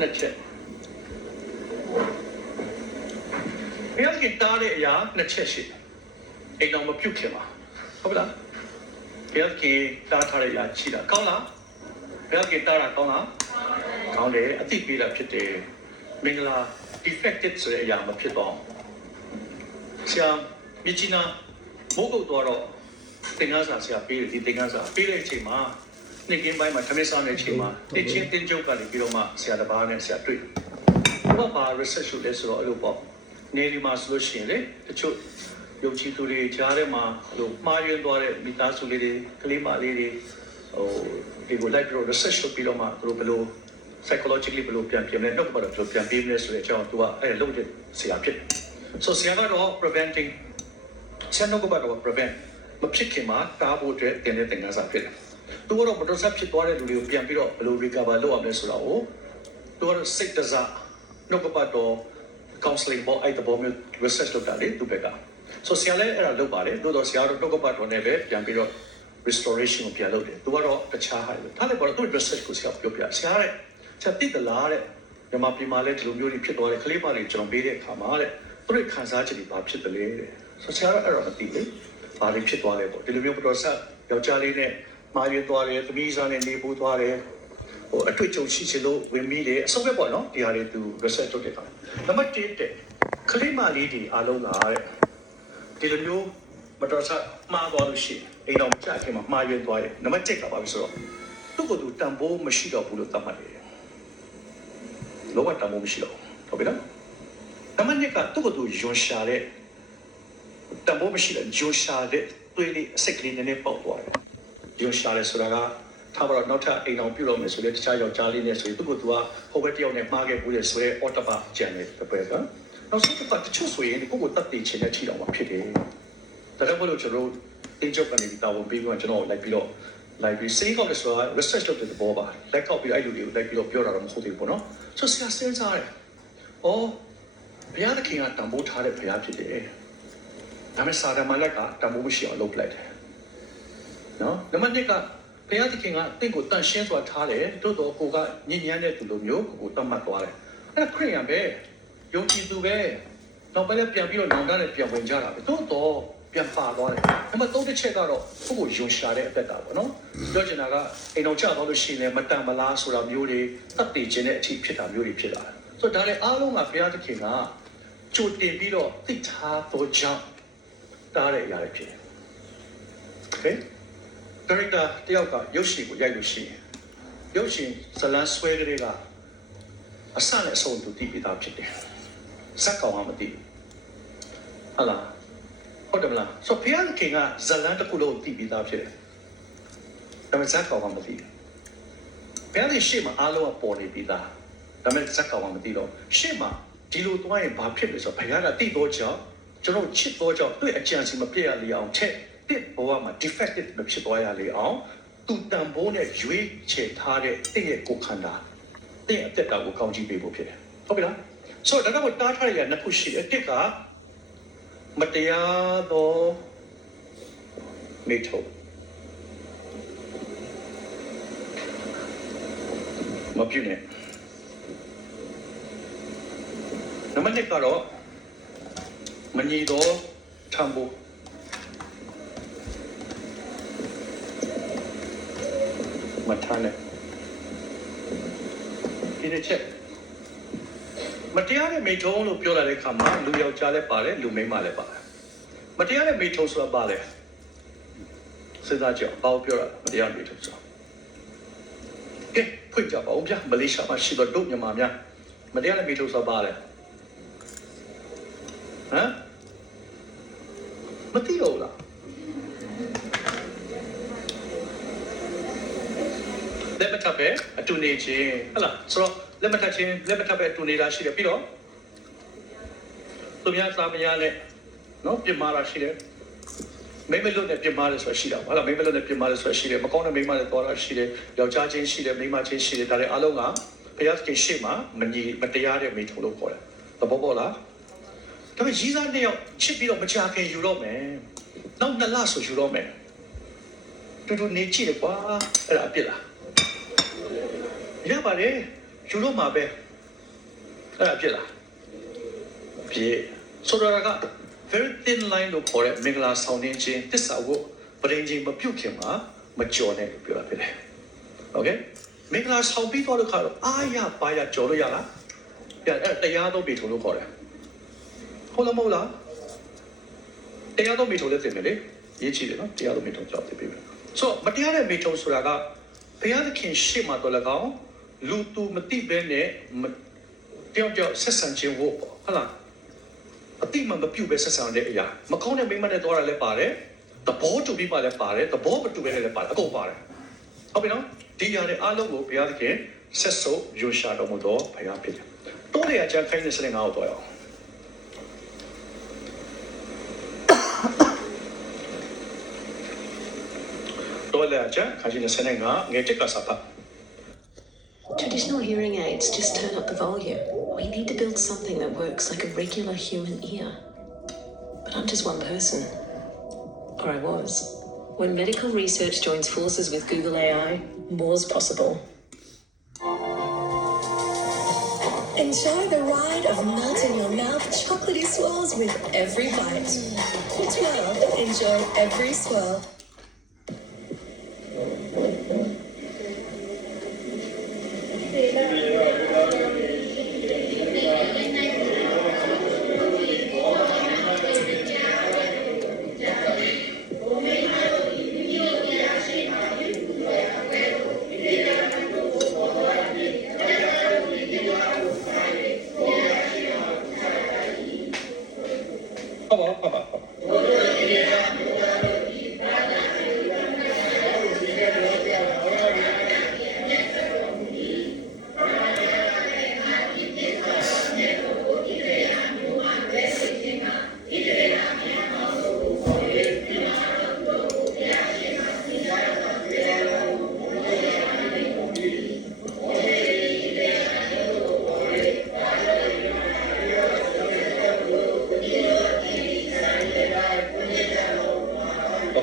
နှစ်ချက်ဘုရားကတားတဲ့အရာနှစ်ချက်ရှိတယ်အိမ်တော်မပြုတ်ခင်ပါဟုတ်လားဘုရားကတားထားတဲ့အရာရှိတာကောင်းလားဘုရားကတားတာကောင်းလားကောင်းတယ်အသိပေးတာဖြစ်တယ်မင်္ဂလာ defected ဆိုတဲ့အရာမဖြစ်တော့ဆရာ မြချီနာမိုးကုတ်သွားတော့သင်္ကန်းစာဆရာပေးတယ်ဒီသင်္ကန်းစာပေးတဲ့အချိန်မှာနေကင်းပိုင်းမှာခမစ်ဆောင်တဲ့အချိန်မှာတင်ချင်းတင်ကြုတ်ကနေပြီးတော့မှဆရာတစ်ပါးနဲ့ဆရာတွေ့ဘာပါ research လုပ်လဲဆိုတော့အဲ့လိုပေါ့နေဒီမှာဆိုလို့ရှိရင်လေတချို့ယုံကြည်သူတွေကြားထဲမှာဟိုမှားယွင်းသွားတဲ့မိသားစုလေးတွေကလေးမလေးတွေဟိုဒီကိုလိုက်ပြီးတော့ research လုပ်ပြီးတော့မှသူတို့ဘယ်လို psychologically ဘယ်လိုပြန်ပြင်လဲတော့ဘာလို့ပြန်ပြင်လဲဆိုတဲ့အကြောင်းသူကအဲ့လုပ်တဲ့ဆရာဖြစ် so ဆရာကတော့ preventing ဆရာကတော့ prevent မဖြစ်ခင်မှာတားဖို့အတွက်တင်တဲ့သင်ခန်းစာဖြစ်တယ်သူကတော့ motor set ဖြစ်သွားတဲ့လူတွေကိုပြန်ပြီးတော့ဘယ်လို recover လုပ်အောင်လဲဆိုတာကိုသူကတော့စိတ်တစားနှုတ်ကပတ်တော် counseling ပေါ်အဲ့တပေါ်မျိုး research လုပ်တာလေသူဘက်က so ဆရာလည်းအဲ့ဒါလုပ်ပါတယ်သို့တော့ဆရာတော့နှုတ်ကပတ်တော်နဲ့ပဲပြန်ပြီးတော့ restoration ကိုပြန်လုပ်တယ်သူကတော့တခြားဟာလေထားလိုက်ပါတော့သူ research ကိုဆရာပြောပြဆရာတဲ့ဆရာသိသလားတဲ့မြန်မာပြည်မှာလည်းဒီလိုမျိုးတွေဖြစ်သွားတယ်ကလေးမတွေကျွန်တော်ပေးတဲ့အခါမှာတဲ့သူတို့ခံစားချက်တွေဘာဖြစ်တယ်လဲတဲ့ so ဆရာတော့အဲ့တော့မသိဘူးဘာတွေဖြစ်သွားလဲပေါ့ဒီလိုမျိုးတော့ဆက်ယောက်ျားလေးနဲ့မာရီသွားတယ်သမီးစားနဲ့နေပိုးသွားတယ်ဟိုအတွေ့အကြုံရှိချင်လို့ဝင်ပြီးတယ်အဆုံးပဲပေါ့နော်ဒီဟာတွေသူ research လုပ်တဲ့အခါနံပါတ်1တဲ့ကလေးမလေးတွေအားလုံးကတဲ့ဒီလိုမျိုးမတော်ဆမှားသွားလို့ရှိရင်အိမ်တော်ကြခင်မှာမှားရွေးသွားတယ်နံပါတ်1ကပါပြီဆိုတော့သူ့ကိုယ်သူတန်ဖိုးမရှိတော့ဘူးလို့သတ်မှတ်တယ်လောကတန်ဖိုးမရှိတော့ဟုတ်ပြီလားနံပါတ်2ကသူ့ကိုယ်သူယွန်ရှာတဲ့တန်ဖိုးမရှိတဲ့ယွန်ရှာတဲ့တွေးလေးအစိတ်ကလေးနည်းနည်းပေါက်သွားတယ်ယွန်ရှာတယ်ဆိုတာကထားပါတော့နောက်ထပ်အိမ်တော်ပြုတ်လို့မယ်ဆိုလေတခြားယောက်ျားလေးနဲ့ဆိုရင်သူ့ကိုယ်သူကဟိုဘက်တယောက်နဲ့မှားခဲ့ဘူးလေဆိုရဲအော်တပါကျန်တယ်ပဲကနောက်ဆုံးတစ်ချို့ဆိုရင်ကိုယ့်ကိုတတ်သိချင်တဲ့ထိတော့မှဖြစ်တယ်ဒါကြောင့်မလို့ကျွန်တော်တင်ကြကနေတာဝန်ပေးပြီးကျွန်တော်လိုက်ပြီးစေးကောက်လို့ဆိုတာ research လုပ်တဲ့ဘောပါလက်ကောက်ပြီးအဲ့လူတွေကိုလိုက်ပြီးတော့ပြောတာတော့မဟုတ်သေးဘူးပေါ့နော်ဆိုဆရာစဉ်းစားတယ်။အော်ဘုရားသခင်ကတန်ဖိုးထားတဲ့ဘုရားဖြစ်တယ်။ဒါပေမဲ့စာတမန်လက်ကတန်ဖိုးမရှိအောင်လုပ်လိုက်တယ်။နော်နံပါတ်1ကဘုရားသခင်ကတင့်ကိုတန်ရှင်းစွာထားတယ်တိုးတော့ကိုကညဉ့်ညမ်းတဲ့သူလိုမျိုးကိုတတ်မှတ်သွားတယ်။အဲ့ဒါခရိယန်ပဲယုံကြည်သူပဲနောက်ပိုင်းပြန်ပြီးတော့နောင်တနဲ့ပြန်ဝင်ကြတာပဲတိုးတော့ပြန်ပါသွားတယ်။နံပါတ်3တစ်ချက်ကတော့ကိုယွန်ရှာတဲ့အသက်တာပေါ့နော်။ပြောချင်တာကအိမ်တော်ချသွားလို့ရှိရင်မတန်မလားဆိုတာမျိုးတွေတတ်သိခြင်းတဲ့အထိဖြစ်တာမျိုးတွေဖြစ်လာတယ်။ဆိုတော့ဒါလည်းအားလုံးကဘုရားသခင်ကကြိုတင်ပြီးတော့သိထားသောကြောင့်တားတဲ့အရာတွေဖြစ်တယ်။ Okay? character တယောက်ကရုပ်ရှင်ကိုရိုက်လို့ရှိရင်ရုပ်ရှင်ဇလန်းဆွဲကလေးကအစနဲ့အဆုံးသူတည်ပြီးသားဖြစ်တယ်။ဇက်ကောင်ကမသိဘူး။ဟုတ်လား။ဟုတ်တယ်မလားဆိုဖျားခင်ကဇလန်တစ်ခုလုံးတည်ပြီးသားဖြစ်တယ်ဒါပေမဲ့ဇက်ကောင်ကမသိဘူးဖျားရဲ့ရှေ့မှာအားလုံးကပေါ်နေပြီးသားဒါပေမဲ့ဇက်ကောင်ကမသိတော့ရှေ့မှာဒီလိုသွားရင်ဘာဖြစ်လဲဆိုတော့ဘုရားကတည်တော့ကြောင့်ကျွန်တော်ချစ်တော့ကြောင့်သူ့အကြံစီမပြည့်ရလေအောင်ချက်တစ်ဘဝမှာ defective မဖြစ်သွားရလေအောင်သူတန်ဖိုးနဲ့ရွေးချယ်ထားတဲ့တင့်ရဲ့ကိုယ်ခန္ဓာတင့်အသက်တာကိုကောင်းကြီးပေးဖို့ဖြစ်တယ်ဟုတ်ပြီလားဆိုတော့ဒါကတားထားရနှစ်ခုရှိတယ်တစ်ကမတရားသောမိထုံမပြုနဲ့နံပါတ်1ကတော့မညီသောထံဖို့မထားနဲ့ဒီတစ်ချက်မတရားတဲ့မိထုံလို့ပြောလာတဲ့အခါမှာလူယောက်ျားလည်းပါတယ်လူမိန်းမလည်းပါတယ်မတရားတဲ့မိထုံဆိုတာပါလေစဉ်းစားကြည့်အောင်ဘာပြောတာမတရားမိထုံဆိုတာကဲဖွင့်ကြပါဦးဗျာမလေးရှားမှာရှိတော့တို့မြန်မာများမတရားတဲ့မိထုံဆိုတာပါလေဟမ်မသိတော့လားလက်မထပ်ပဲအတူနေခြင်းဟလားဆိုတော့လက်မထပ်ခြင်းလက်မထပ်ပဲအတူနေတာရှိတယ်ပြီးတော့သူများသားမယားနဲ့နော်ပြမာတာရှိတယ်မိမလွတ်နဲ့ပြမာတယ်ဆိုတာရှိတာဟုတ်လားမိမလွတ်နဲ့ပြမာတယ်ဆိုတာရှိတယ်မကောင်းတဲ့မိမနဲ့သွားတာရှိတယ်ယောက်ျားချင်းရှိတယ်မိန်းမချင်းရှိတယ်ဒါလည်းအားလုံးကဘုရားသခင်ရှေ့မှာမတရားတဲ့မိထုံလို့ခေါ်တယ်သဘောပေါက်လားဒါပေမဲ့ကြီးစားနှစ်ယောက်ချစ်ပြီးတော့မချခင်ယူတော့မယ်နောက်2လဆိုယူတော့မယ်တူတူနေကြည့်တယ်ကွာအဲ့ဒါအပြစ်လားရပါတယ်ယူလို့မှာပဲအဲ့ဒါအပြစ်လားပြေဆိုတော့က very thin line လို့ခေါ်တဲ့မင်္ဂလာဆောင်နေခြင်းတစ္ဆာကိုပရိချင်းမပြုတ်ခင်မှာမကြော်နဲ့ပြောတာဖြစ်တယ်။ Okay မင်္ဂလာဆောင်ပြီးတော့ခါတော့အာရပါရကြော်လို့ရလား။ပြန်အဲ့တရားတော့ပြီထုံလို့ခေါ်တယ်။ဟုတ်လားမဟုတ်လား။ တရားသောမိထုံလည်းသိမယ်လေရေးချတယ်နော်တရားသောမိထုံကြောက်သိပြီဆိုမတရားတဲ့မိထုံဆိုတာကဘုရားသခင်ရှေ့မှာတော့၎င်းလူသူမတိဘဲနဲ့တယောက်တယောက်ဆက်ဆံခြင်းကိုဟုတ်လားအတိမမပြုတ်ပဲဆက်ဆံတဲ့အရာမကောင်းတဲ့မိမနဲ့တော့ရလည်းပါတယ်သဘောတူပြီးပါလည်းပါတယ်သဘောမတူဘဲလည်းပါတယ်အကုန်ပါတယ်ဟုတ်ပြီနော်ဒီຢာတဲ့အားလုံးကိုဘုရားသခင်ဆက်ဆုပ်ရွှရှာတော်မူသောဘုရားဖြစ်တယ်တိုးတဲ့အကျမ်းခိုင်းတဲ့စနစ်ငါ့ကိုတော့ရအောင်တိုးတဲ့အကျမ်းခိုင်းတဲ့စနစ်ငါငယ်ချက်ကစားပါ Traditional hearing aids just turn up the volume. We need to build something that works like a regular human ear. But I'm just one person. Or I was. When medical research joins forces with Google AI, more's possible. Enjoy the ride of melt-in-your-mouth chocolatey swirls with every bite. With 12, enjoy every swirl.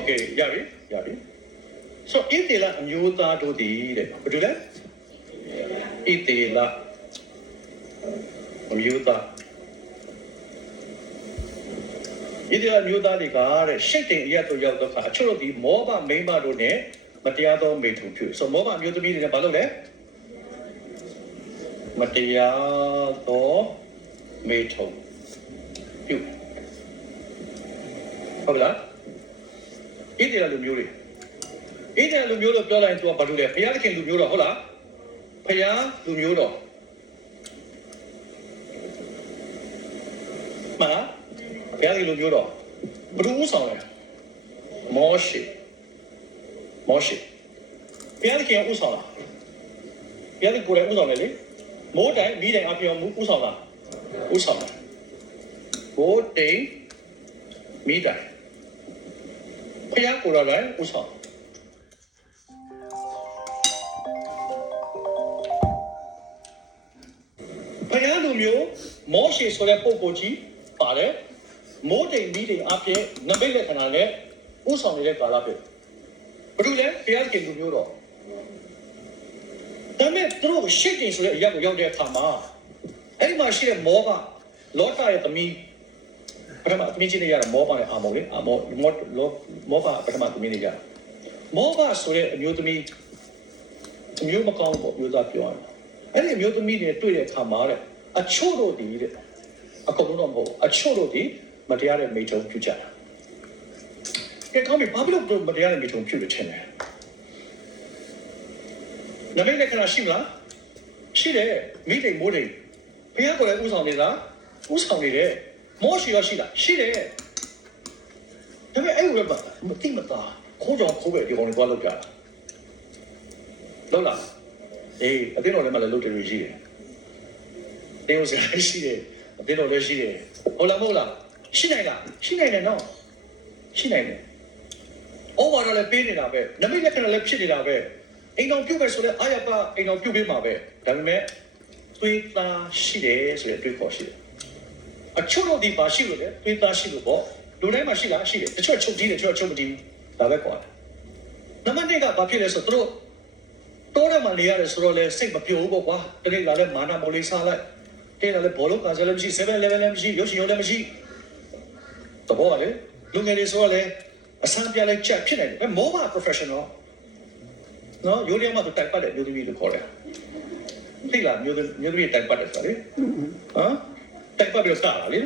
Okay, ရပြီ So ဣသေလအမျိုးသားတို့ဒီတဲ့ဘာလို့လဲဣသေလအမျိုးသားဣသေလအမျိုးသားတွေကတဲ့ရှိတ်တင်အရက်တို့ရောက်တော့အချို့တို့ဒီမောဘမိန်းမတို့နဲ့မတရားသောမိထုံပြု So မောဘအမျိုးသမီးတွေနဲ့ဘာလုပ်လဲမတရားသောမိထုံပြုဟုတ်လားဣသေလလူမျိုးတွေဣသေလလူမျိုးလို့ပြောလိုက်ရင် तू ကဘာလို့လဲဘုရားသခင်လူမျိုးတော့ဟုတ်လားဘုရားလူမျိုးတော့မလားဘုရားသခင်လူမျိုးတော့ဘယ်သူဥဆောင်လဲမောရှေဘုရားသခင်ဥဆောင်လားဘုရားသခင်ကိုယ်တိုင်ဥဆောင်တယ်လေမိုးတိုင်မိတိုင်အပြောင်းမှုဥဆောင်လားဥဆောင်တယ်မိုးတိုင်မိတိုင်ဘုရားကိုယ်တော်တိုင်ဥဆောင်ဘုရားလူမျိုးမောရှေဆိုတဲ့ပုဂ္ဂိုလ်ကြီးပါတယ်မိုးတိမ်မိတိမ်အပြည့်နမိတ်လက္ခဏာနဲ့ဥဆောင်နေတဲ့ကာလပဲဘယ်လိုလဲဘုရားခင်လူမျိုးတော့ဒါပေမဲ့သူတို့ရှစ်ကျင်ဆိုတဲ့အရာကိုရောက်တဲ့အခါမှာအဲ့ဒီမှာရှိတဲ့မောဘလောတာရဲ့သမီးပထမသမီးချင်းတွေရတာမောဘနဲ့အာမောလေအာမောမောဘပထမသမီးတွေရမောဘဆိုတဲ့အမျိုးသမီးအမျိုးမကောင်းပေါ့မျိုးသားပြောရတယ်အဲ့ဒီအမျိုးသမီးတွေတွေ့တဲ့အခါမှာတဲ့အချို့တို့ဒီတဲ့အကုန်လုံးတော့မဟုတ်အချို့တို့ဒီမတရားတဲ့မိထုံပြုကြတာကဲကောင်းပြီဘာဖြစ်လို့မတရားတဲ့မိထုံပြုလို့ထင်လဲနမိတ်လက္ခဏာရှိမလားရှိတယ်မိတိမ်မိုးတိမ်ဘုရားကိုယ်လည်းဥဆောင်နေလားဥဆောင်နေတယ်မောရှိရရှိလားရှိတယ်ဒါပေမဲ့အဲ့လိုပဲမသိမသားခိုးကြောင်ခိုးပဲဒီကောင်တွေသွားလောက်ကြတာလောက်လားအေးအတင်းတော်လည်းမလည်းလုပ်တယ်လို့ရှိတယ်တင်းဦးစရာရှိတယ်အတင်းတော်လည်းရှိတယ်ဟုတ်လားမဟုတ်လားရှိနိုင်လားရှိနိုင်တယ်နော်ရှိနိုင်တယ်ဩဝါဒလည်းပေးနေတာပဲနမိတ်လက္ခဏာလည်းဖြစ်နေတာပဲအိမ်တော်ပြုတ်ပဲဆိုတော့အာရပါအိမ်တော်ပြုတ်ပေးမှာပဲဒါပေမဲ့သွေးသားရှိတယ်ဆိုတဲ့အတွေ့အခေါ်ရှိတယ်အချို့တို့ဒီပါရှိလို့လေသွေးသားရှိလို့ပေါ့လူတိုင်းမှာရှိလားရှိတယ်တချို့ချုပ်ကြီးတယ်တချို့ချုပ်မကြီးဒါပဲကွာနံပါတ်1ကဘာဖြစ်လဲဆိုတော့တိုးရမှနေရတယ်ဆိုတော့လေစိတ်မပြိုဘူးပေါ့ကွာတနေ့လာလဲမာနမော်လေးစားလိုက်တင်းလာလဲဘောလုံးကန်ဆယ်လည်းမရှိ7-11လည်းမရှိရုပ်ရှင်ရုံလည်းမရှိတဘောကလေလူငယ်တွေဆိုတော့လေအစမ်းပြလိုက်ချက်ဖြစ်နေတယ်မောဘာ professional နော်ရိုးရမှာတော့တိုက်ပတ်တဲ့မျိုးသမီးလို့ခေါ်တယ်သိလားမျိုးသမီးတိုက်ပတ်တယ်ဆိုလေဟမ်တိုက်ပတ်ပြီးတော့တာလေ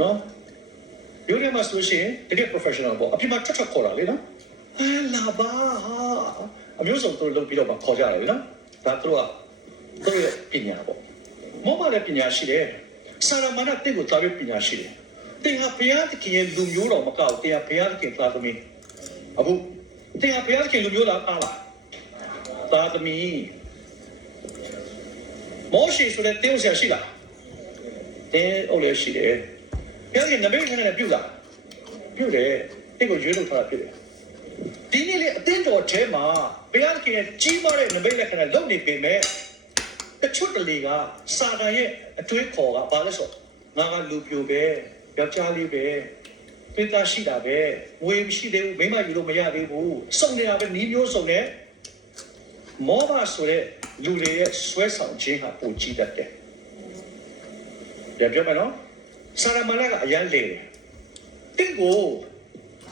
နော် မျိုးထဲမှာဆိုရှင်တကယ် professional ပေါ့အပြင်မှာထွက်ခေါ်တာလေနော်ဟာလာပါအမျိုးစုံသူလုပ်ပြီးတော့ခေါ်ကြတယ်လေနော်ဒါသူတို့ရဲ့ပညာပေါ့မောပါတဲ့ပညာရှိတယ်စာရမဏတိကိုသာပြီးပညာရှိတယ်တင်ဟာဘုရားသခင်ရဲ့လူမျိုးတော်မကောက်တင်ဟာဘုရားသခင်သာသမီအခုတင်ဟာဘုရားသခင်လူမျိုးလားအားလားသာသမီမောရှိဆိုတဲ့တင်းဆရာရှိလားတင်းအုပ်လည်းရှိတယ်ဘုရားသခင်နမိတ်ခဏနဲ့ပြုတ်လာပြုတ်တယ်တင့်ကိုရွေးလို့ထားတာဖြစ်တယ်ဒီနေ့လေအတင်းတော်ထဲမှာဘုရားသခင်ရဲ့ကြီးမားတဲ့နမိတ်လက္ခဏာလုပ်နေပေမဲ့တချို့တလေကစာတန်ရဲ့အတွေးခေါ်ကဘာလဲဆိုငါကလူပြိုပဲယောက်ျားလေးပဲသိသားရှိတာပဲဝေမရှိသေးဘူးမိမယူလို့မရသေးဘူးစုံနေတာပဲနီးမျိုးစုံနေမောဘဆိုတဲ့လူတွေရဲ့ဆွဲဆောင်ခြင်းဟာပိုကြီးတတ်တယ်ပြောမယ်နော်စာရမဏေကအရန်လေတင့်ကို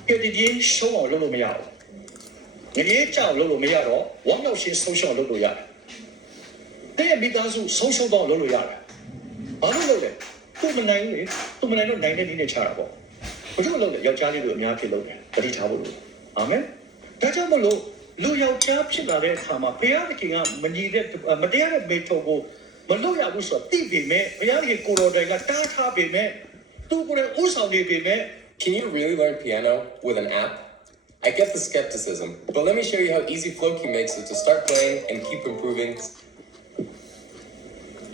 ကြည်တည်ရှုံးအောင်လုပ်လို့မရဘူးငရေကြောက်လုပ်လို့မရတော့ဝမ်းမြောက်ခြင်းဆုံးရှုံးလုပ်လို့ရတယ်တဲ့မိသားစုဆုံးရှုံးတော့လုပ်လို့ရတယ်ဘာလို့လုပ်လဲသူမနိုင်ဘူးလေသူမနိုင်တော့နိုင်တဲ့နည်းနဲ့ချတာပေါ့ဘာလို့လုပ်လဲယောက်ျားလေးတွေအများကြီးလုပ်တယ်တတိထားဖို့လို့အာမင်ဒါကြောင့်မလို့လူယောက်ျားဖြစ်လာတဲ့အခါမှာဘုရားသခင်ကမညီတဲ့မတရားတဲ့မေထုံကိုမလုပ်ရဘူးဆိုတော့တိပေမဲ့ဘုရားသခင်ကိုယ်တော်တိုင်ကတားထားပေမဲ့သူကိုယ်တိုင်ဥဆောင်နေပေမဲ့ Can you really learn piano with an app? I get the skepticism, but let me show you how easy Floki makes it to start playing and keep improving.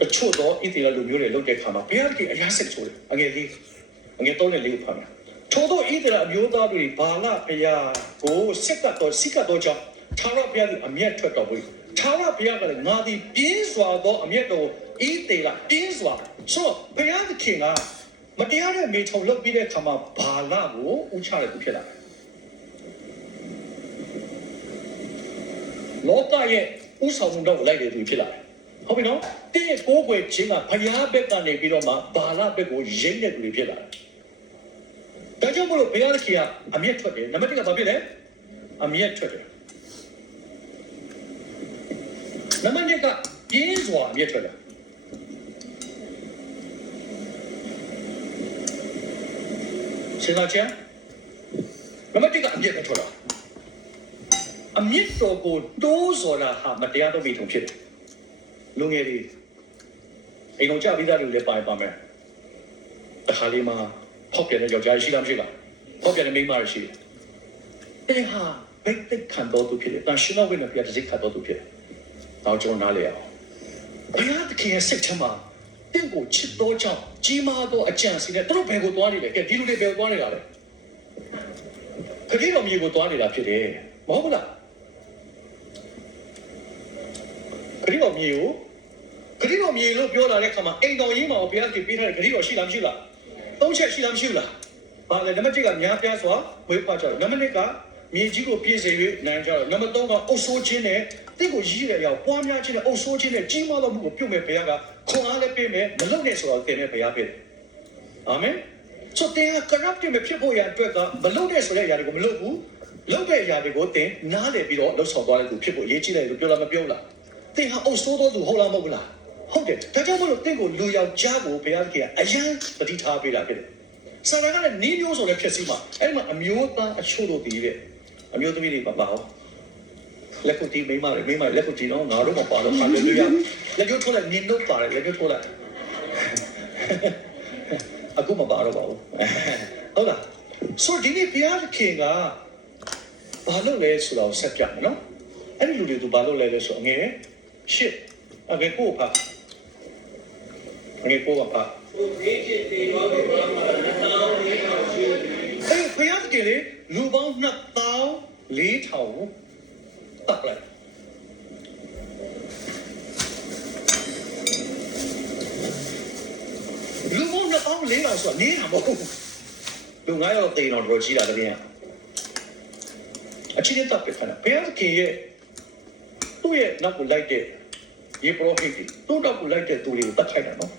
တချို့တော့ဣသရေလလူမျိုးတွေလုပ်တဲ့အခါမှာဘုရားသခင်အရာစစ်ဆိုတယ်အငယ်3နဲ့4ကိုဖတ်မယ်ထို့သောဣသရေလအမျိုးသားတွေဘာလဘုရားကိုစိတ်ကတော့ကြောင့်ထာဝရဘုရားကအမျက်ထွက်တော်မူထာဝရဘုရားကလည်းငါသည်ပြင်းစွာသောအမျက်တော်ဣသရေလပြင်းစွာဆိုဘုရားသခင်ကမတရားတဲ့မေထုံလုပ်ပြီးတဲ့အခါမှာဘာလကိုဥချရသူဖြစ်လာတယ်လောကရဲ့ဥဆောင်မှုတော့လိုက်တယ်သူဖြစ်လာတယ်ဟုတ်ပြီနော်တဲ့ကိုးကွယ်ခြင်းကဘုရားဘက်ကနေပြီးတော့မှဘာလဘက်ကိုရင်းတဲ့သူဖြစ်လာတယ်ဒါကြောင့်မလို့ဘုရားသခင်ကအမျက်ထွက်တယ်နံပါတ်1ကဘာဖြစ်လဲအမျက်ထွက်တယ်နံပါတ်2ကပြင်းစွာအမျက်ထွက်တယ်စဉ်းစားကြည့်နံပါတ်1ကအမျက်ထွက်တာအမျက်တော်ကိုတိုးစော်တာဟာမတရားသောမိထုံဖြစ်တယ်လူငယ်တွေအိမ်တော်ကြပြီးသားတွေလည်းပါမယ်တခါလေးမှာဖောက်ပြန်တဲ့ယောက်ျားရှိလားမရှိလားဖောက်ပြန်တဲ့မိန်းမရှိတယ်တဲ့ဟာဘိတ်သက်ခံတော်သူဖြစ်တယ်တန်ရှင်တော်ဝင်တဲ့ပြတဲ့စိတ်ခံတော်သူဖြစ်တယ်တော့ကျွန်တော်နားလေအောင်ဘုရားသခင်ရဲ့စိတ်ထဲမှာတင့်ကိုချစ်တော်ကြောင့်ကြီးမားသောအကြံစီနဲ့သူတို့ဘယ်ကိုသွားနေလဲကဲဒီလူတွေဘယ်ကိုသွားနေတာလဲခရီးတော်မြေကိုသွားနေတာဖြစ်တယ်မဟုတ်ဘူးလားခရီးတော်မြေလို့ပြောလာတဲ့အခါမှာအိမ်တော်ကြီးမှာဘုရားသခင်ပေးထားတဲ့ခရီးတော်ရှိလားမရှိလား3ချက်ရှိလားမရှိဘူးလားဘာလဲနံပါတ်1ကများပြားစွာဝေးဖွားကြတယ်နံပါတ်2ကမြေကြီးကိုပြည့်စေ၍နိုင်ကြတယ်နံပါတ်3ကအုပ်ဆိုးခြင်းနဲ့တင့်ကိုရည်ရရောက်ပွားများခြင်းနဲ့အုပ်ဆိုးခြင်းနဲ့ကြီးမားသောမှုကိုပြုတ်မဲ့ဘုရားကခွန်အားလည်းပေးမယ်မလုပ်နဲ့ဆိုတော့တင်မဲ့ဘုရားပေးတယ်အာမင်ဆိုတဲ့ corrupted ဖြစ်ဖို့ရအတွက်ကမလုပ်နဲ့ဆိုတဲ့အရာတွေကိုမလုပ်ဘူးလုပ်တဲ့အရာတွေကိုတင်နားလည်ပြီးတော့လှုပ်ဆောင်သွားတဲ့သူဖြစ်ဖို့အရေးကြီးတယ်လို့ပြောလားမပြောလားတင်ဟာအုပ်ဆိုးသောသူဟုတ်လားမဟုတ်လားဟုတ်တယ်ဒါကြောင့်မလို့တင့်ကိုလူယောက်ျားကိုဘုရားသခင်ကအယံပဋိထားပေးတာဖြစ်တယ်ဆန္ဒကလည်းနီးမျိုးဆိုတဲ့ဖြစ်စီမှာအဲ့မှာအမျိုးသားအချို့တို့တည်တဲ့အမျိုးသမီးတွေပါပါအောင်လက်ကိုတီးမိမလက်ကိုတီးတော့ငါတို့မပါတော့ပါလို့ရလက်ကျိုးထိုးလိုက်နင်းတော့ပါတယ်လက်ကျိုးထိုးလိုက်အခုမပါတော့ပါဘူးဟုတ်လားဆိုဒီနေ့ဘုရားသခင်ကဘာလို့လဲဆိုတော့ဆက်ပြမယ်နော်အဲ့ဒီလူတွေသူဘာလို့လဲဆိုအငယ်ရှစ်အငယ်ကိုပါအငယ်ကိုပါအဲ့ဘုရားသခင်လေလူပေါင်း24,000တပ်လိုက်လူပေါင်း24,000ဆိုတာနေတာမဟုတ်လူ9ယောက်တေတော်တော်ကြီးတာတကယ်အချင်းတပ်ပြခဏဘုရားသခင်ရဲ့သူ့ရဲ့နောက်ကိုလိုက်တဲ့ယေပရောဟိတ်သူ့နောက်ကိုလိုက်တဲ့သူတွေကိုတတ်ခိုက်တာနော်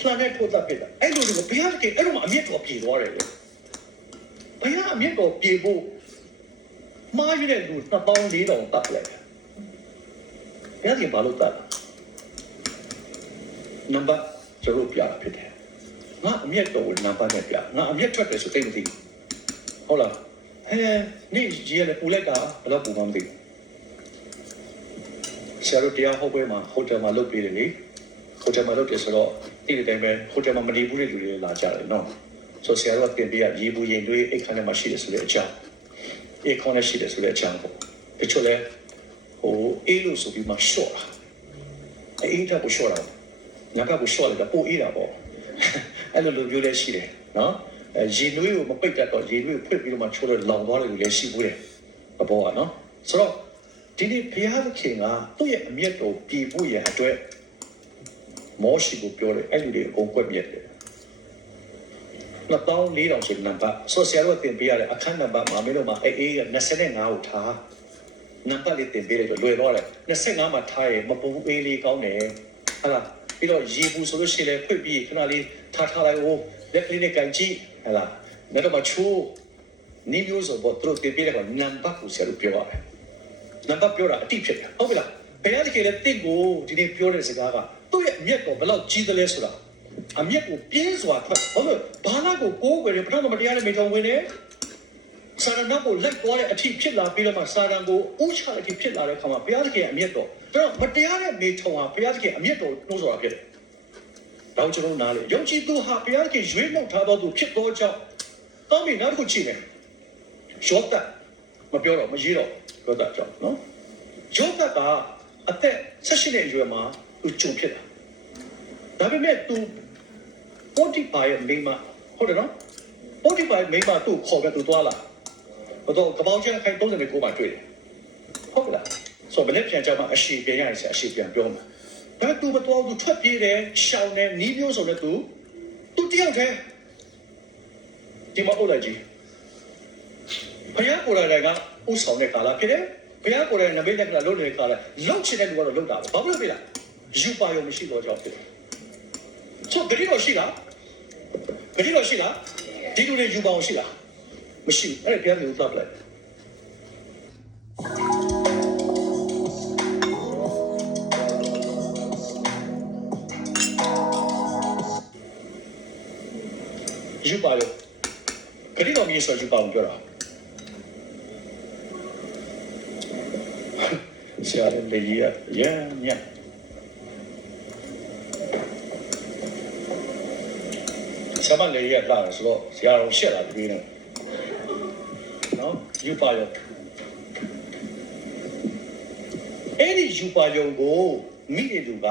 လှမ်းတဲ့ထိုးတပ်ပြတာအဲ့လိုတွေကဘုရားသခင်အဲ့လိုမှအမျက်တော်ပြေသွားတယ်လေဘုရားအမျက်တော်ပြေဖို့မားရတဲ့လူ24,000တပ်လိုက်တယ်ဘုရားသခင်ဘာလို့တပ်လဲနံပါတ်0ပြတာဖြစ်တယ် ငါအမျက်တော်ကိုနံပါတ်နဲ့ပြငါအမျက်ထွက်တယ်ဆိုတိတ်မသိဘူးဟုတ်လားနေ့ကြီးရတယ်ပူလိုက်တာဘယ်တော့ပူမှမသိဘူးဆရာတို့တရားဟောပွဲမှာဟိုတယ်မှာလုပ်ပေးတယ်လေဟိုတယ်မှာလုပ်တယ်ဆိုတော့ဒီတိုင်းပဲဟိုတယ်မှာမနေဘူးတဲ့လူတွေလာကြတယ်နော်ဆိုဆရာတို့ပြင်ပြရရေဘူးရင်တွေးအိတ်ခမ်းထဲမှာရှိတယ်ဆိုတဲ့အကြောင်းအိတ်ခေါင်းနဲ့ရှိတယ်ဆိုတဲ့အကြောင်းပေါ့တချို့လဲအေးလို့ဆိုပြီးမှရှော့တာအေးတာကိုရှော့တာငါကကိုရှော့လိုက်တာပိုအေးတာပေါ့အဲ့လိုလိုမျိုးလည်းရှိတယ်နော်ရေနွေးကိုမပိတ်တတ်တော့ရေနွေးဖွင့်ပြီးတော့မှချိုးလို့လောင်သွားတယ်လို့လည်းရှိဘူးတယ်အပေါ်ကနော်ဆိုတော့ဒီနေ့ဘုရားသခင်ကသူ့ရဲ့အမျက်တော်ပြည်ဖို့ရန်အတွက်မောရှိကိုပြောတယ်အဲ့လူတွေအကုန်ကွက်ပြက်တယ်2400ဆိုနံပါတ်ဆိုဆရာတို့တင်ပေးရတဲ့အခန်းနံပါတ်မှာမင်းတို့မှာအေး25ကိုထားနံပါတ်လေးတင်ပေးလိုက်တော့လွယ်တော့တယ်25မှာထားရင်မပူအေးလေးကောင်းတယ်ဟာလားပြီးတော့ရေဘူးဆိုလို့ရှိရင်လည်းဖွင့်ပြီးခဏလေးထားလိုက်ဦးလက်ကလေးနဲ့ကန်ကြည့်ဟာလားနောက်တော့ချိုးနီးမျိုးဆိုတော့သူတို့တင်ပေးတဲ့ကနံပါတ်ကိုဆရာတို့ပြောရတယ်နံပါတ်ပြောတာအတိဖြစ်တယ်ဟုတ်ပြီလားဘယ်ရတဲ့ကလေးတင့်ကိုဒီနေ့ပြောတဲ့စကားကသူ့ရဲ့အမျက်တော်ဘယ်လောက်ကြီးသလဲဆိုတာအမျက်ကိုပြင်းစွာထွက်ဟုတ်လို့ဘာနာကိုကိုးကွယ်တယ်ပထမမတရားနဲ့မိထုံဝင်တယ်စာရဏကိုလက်သွားတဲ့အထိဖြစ်လာပြီးတော့မှစာရဏကိုဥချတဲ့အထိဖြစ်လာတဲ့အခါမှာဘုရားသခင်အမျက်တော်တော့မတရားတဲ့မိထုံဟာဘုရားသခင်အမျက်တော်နှိုးဆော်တာဖြစ်တယ်။တော့ကျွန်တော်နားလေယုံကြည်သူဟာဘုရားသခင်ရွေးနှုတ်ထားတော်သူဖြစ်သောကြောင့်တောင်းမိနောက်တစ်ခုကြည့်မယ်။ယောသမပြောတော့မရေးတော့ယောသကြောင့်နော်။ယောသကအသက်16နှစ်အရွယ်မှာသူကြုံဖြစ်တာ။ဒါပေမဲ့သူပေါ်တီပါရဲ့မိမဟုတ်တယ်နော်ပေါ်တီပါရဲ့မိမသူ့ခေါ်ပဲသူသွားလာတော့ကပောင်ကျန်းခိုင်39မှာတွေ့တယ်ဟုတ်လားဆိုတော့ဘယ်နဲ့ပြန်ကြမှာအရှိပြန်ရရင်အရှိပြန်ပြောမှာဒါပေမဲ့သူမတော်သူထွက်ပြေးတယ်ရှောင်းတယ်နီးမျိုးဆိုတဲ့သူတယောက်တည်းဒီမှာအိုလိုက်ကြီးဘုရားကိုယ်တိုင်ကဥဆောင်တဲ့ကာလဖြစ်တယ်ဘုရားကိုယ်တိုင်နမိတ်နဲ့ကလုံးနေတဲ့ကာလလုံးချင်တဲ့လူကတော့လုံးတာပဲဘာလို့လဲယူပါရုံမရှိတော့ကြောက်ဖြစ်တယ်ဆိုဂရီတော့ရှိလားဂရီတော့ရှိလားဒီလူတွေယူပါအောင်ရှိလားမရှိအဲ့ဒါပြန်လို့သတ်လိုက်ယူပါရောဂရီတော့မြေဆိုယူပါအောင်ပြောတာဆရာလည်းလေကြီးရညဆရာမလေးရလာဆိုတော့ဆရာတော်ရှက်လာပြီးနေနော်ယူပါရောအဲ့ဒီယူပါရောကိုမိတဲ့သူက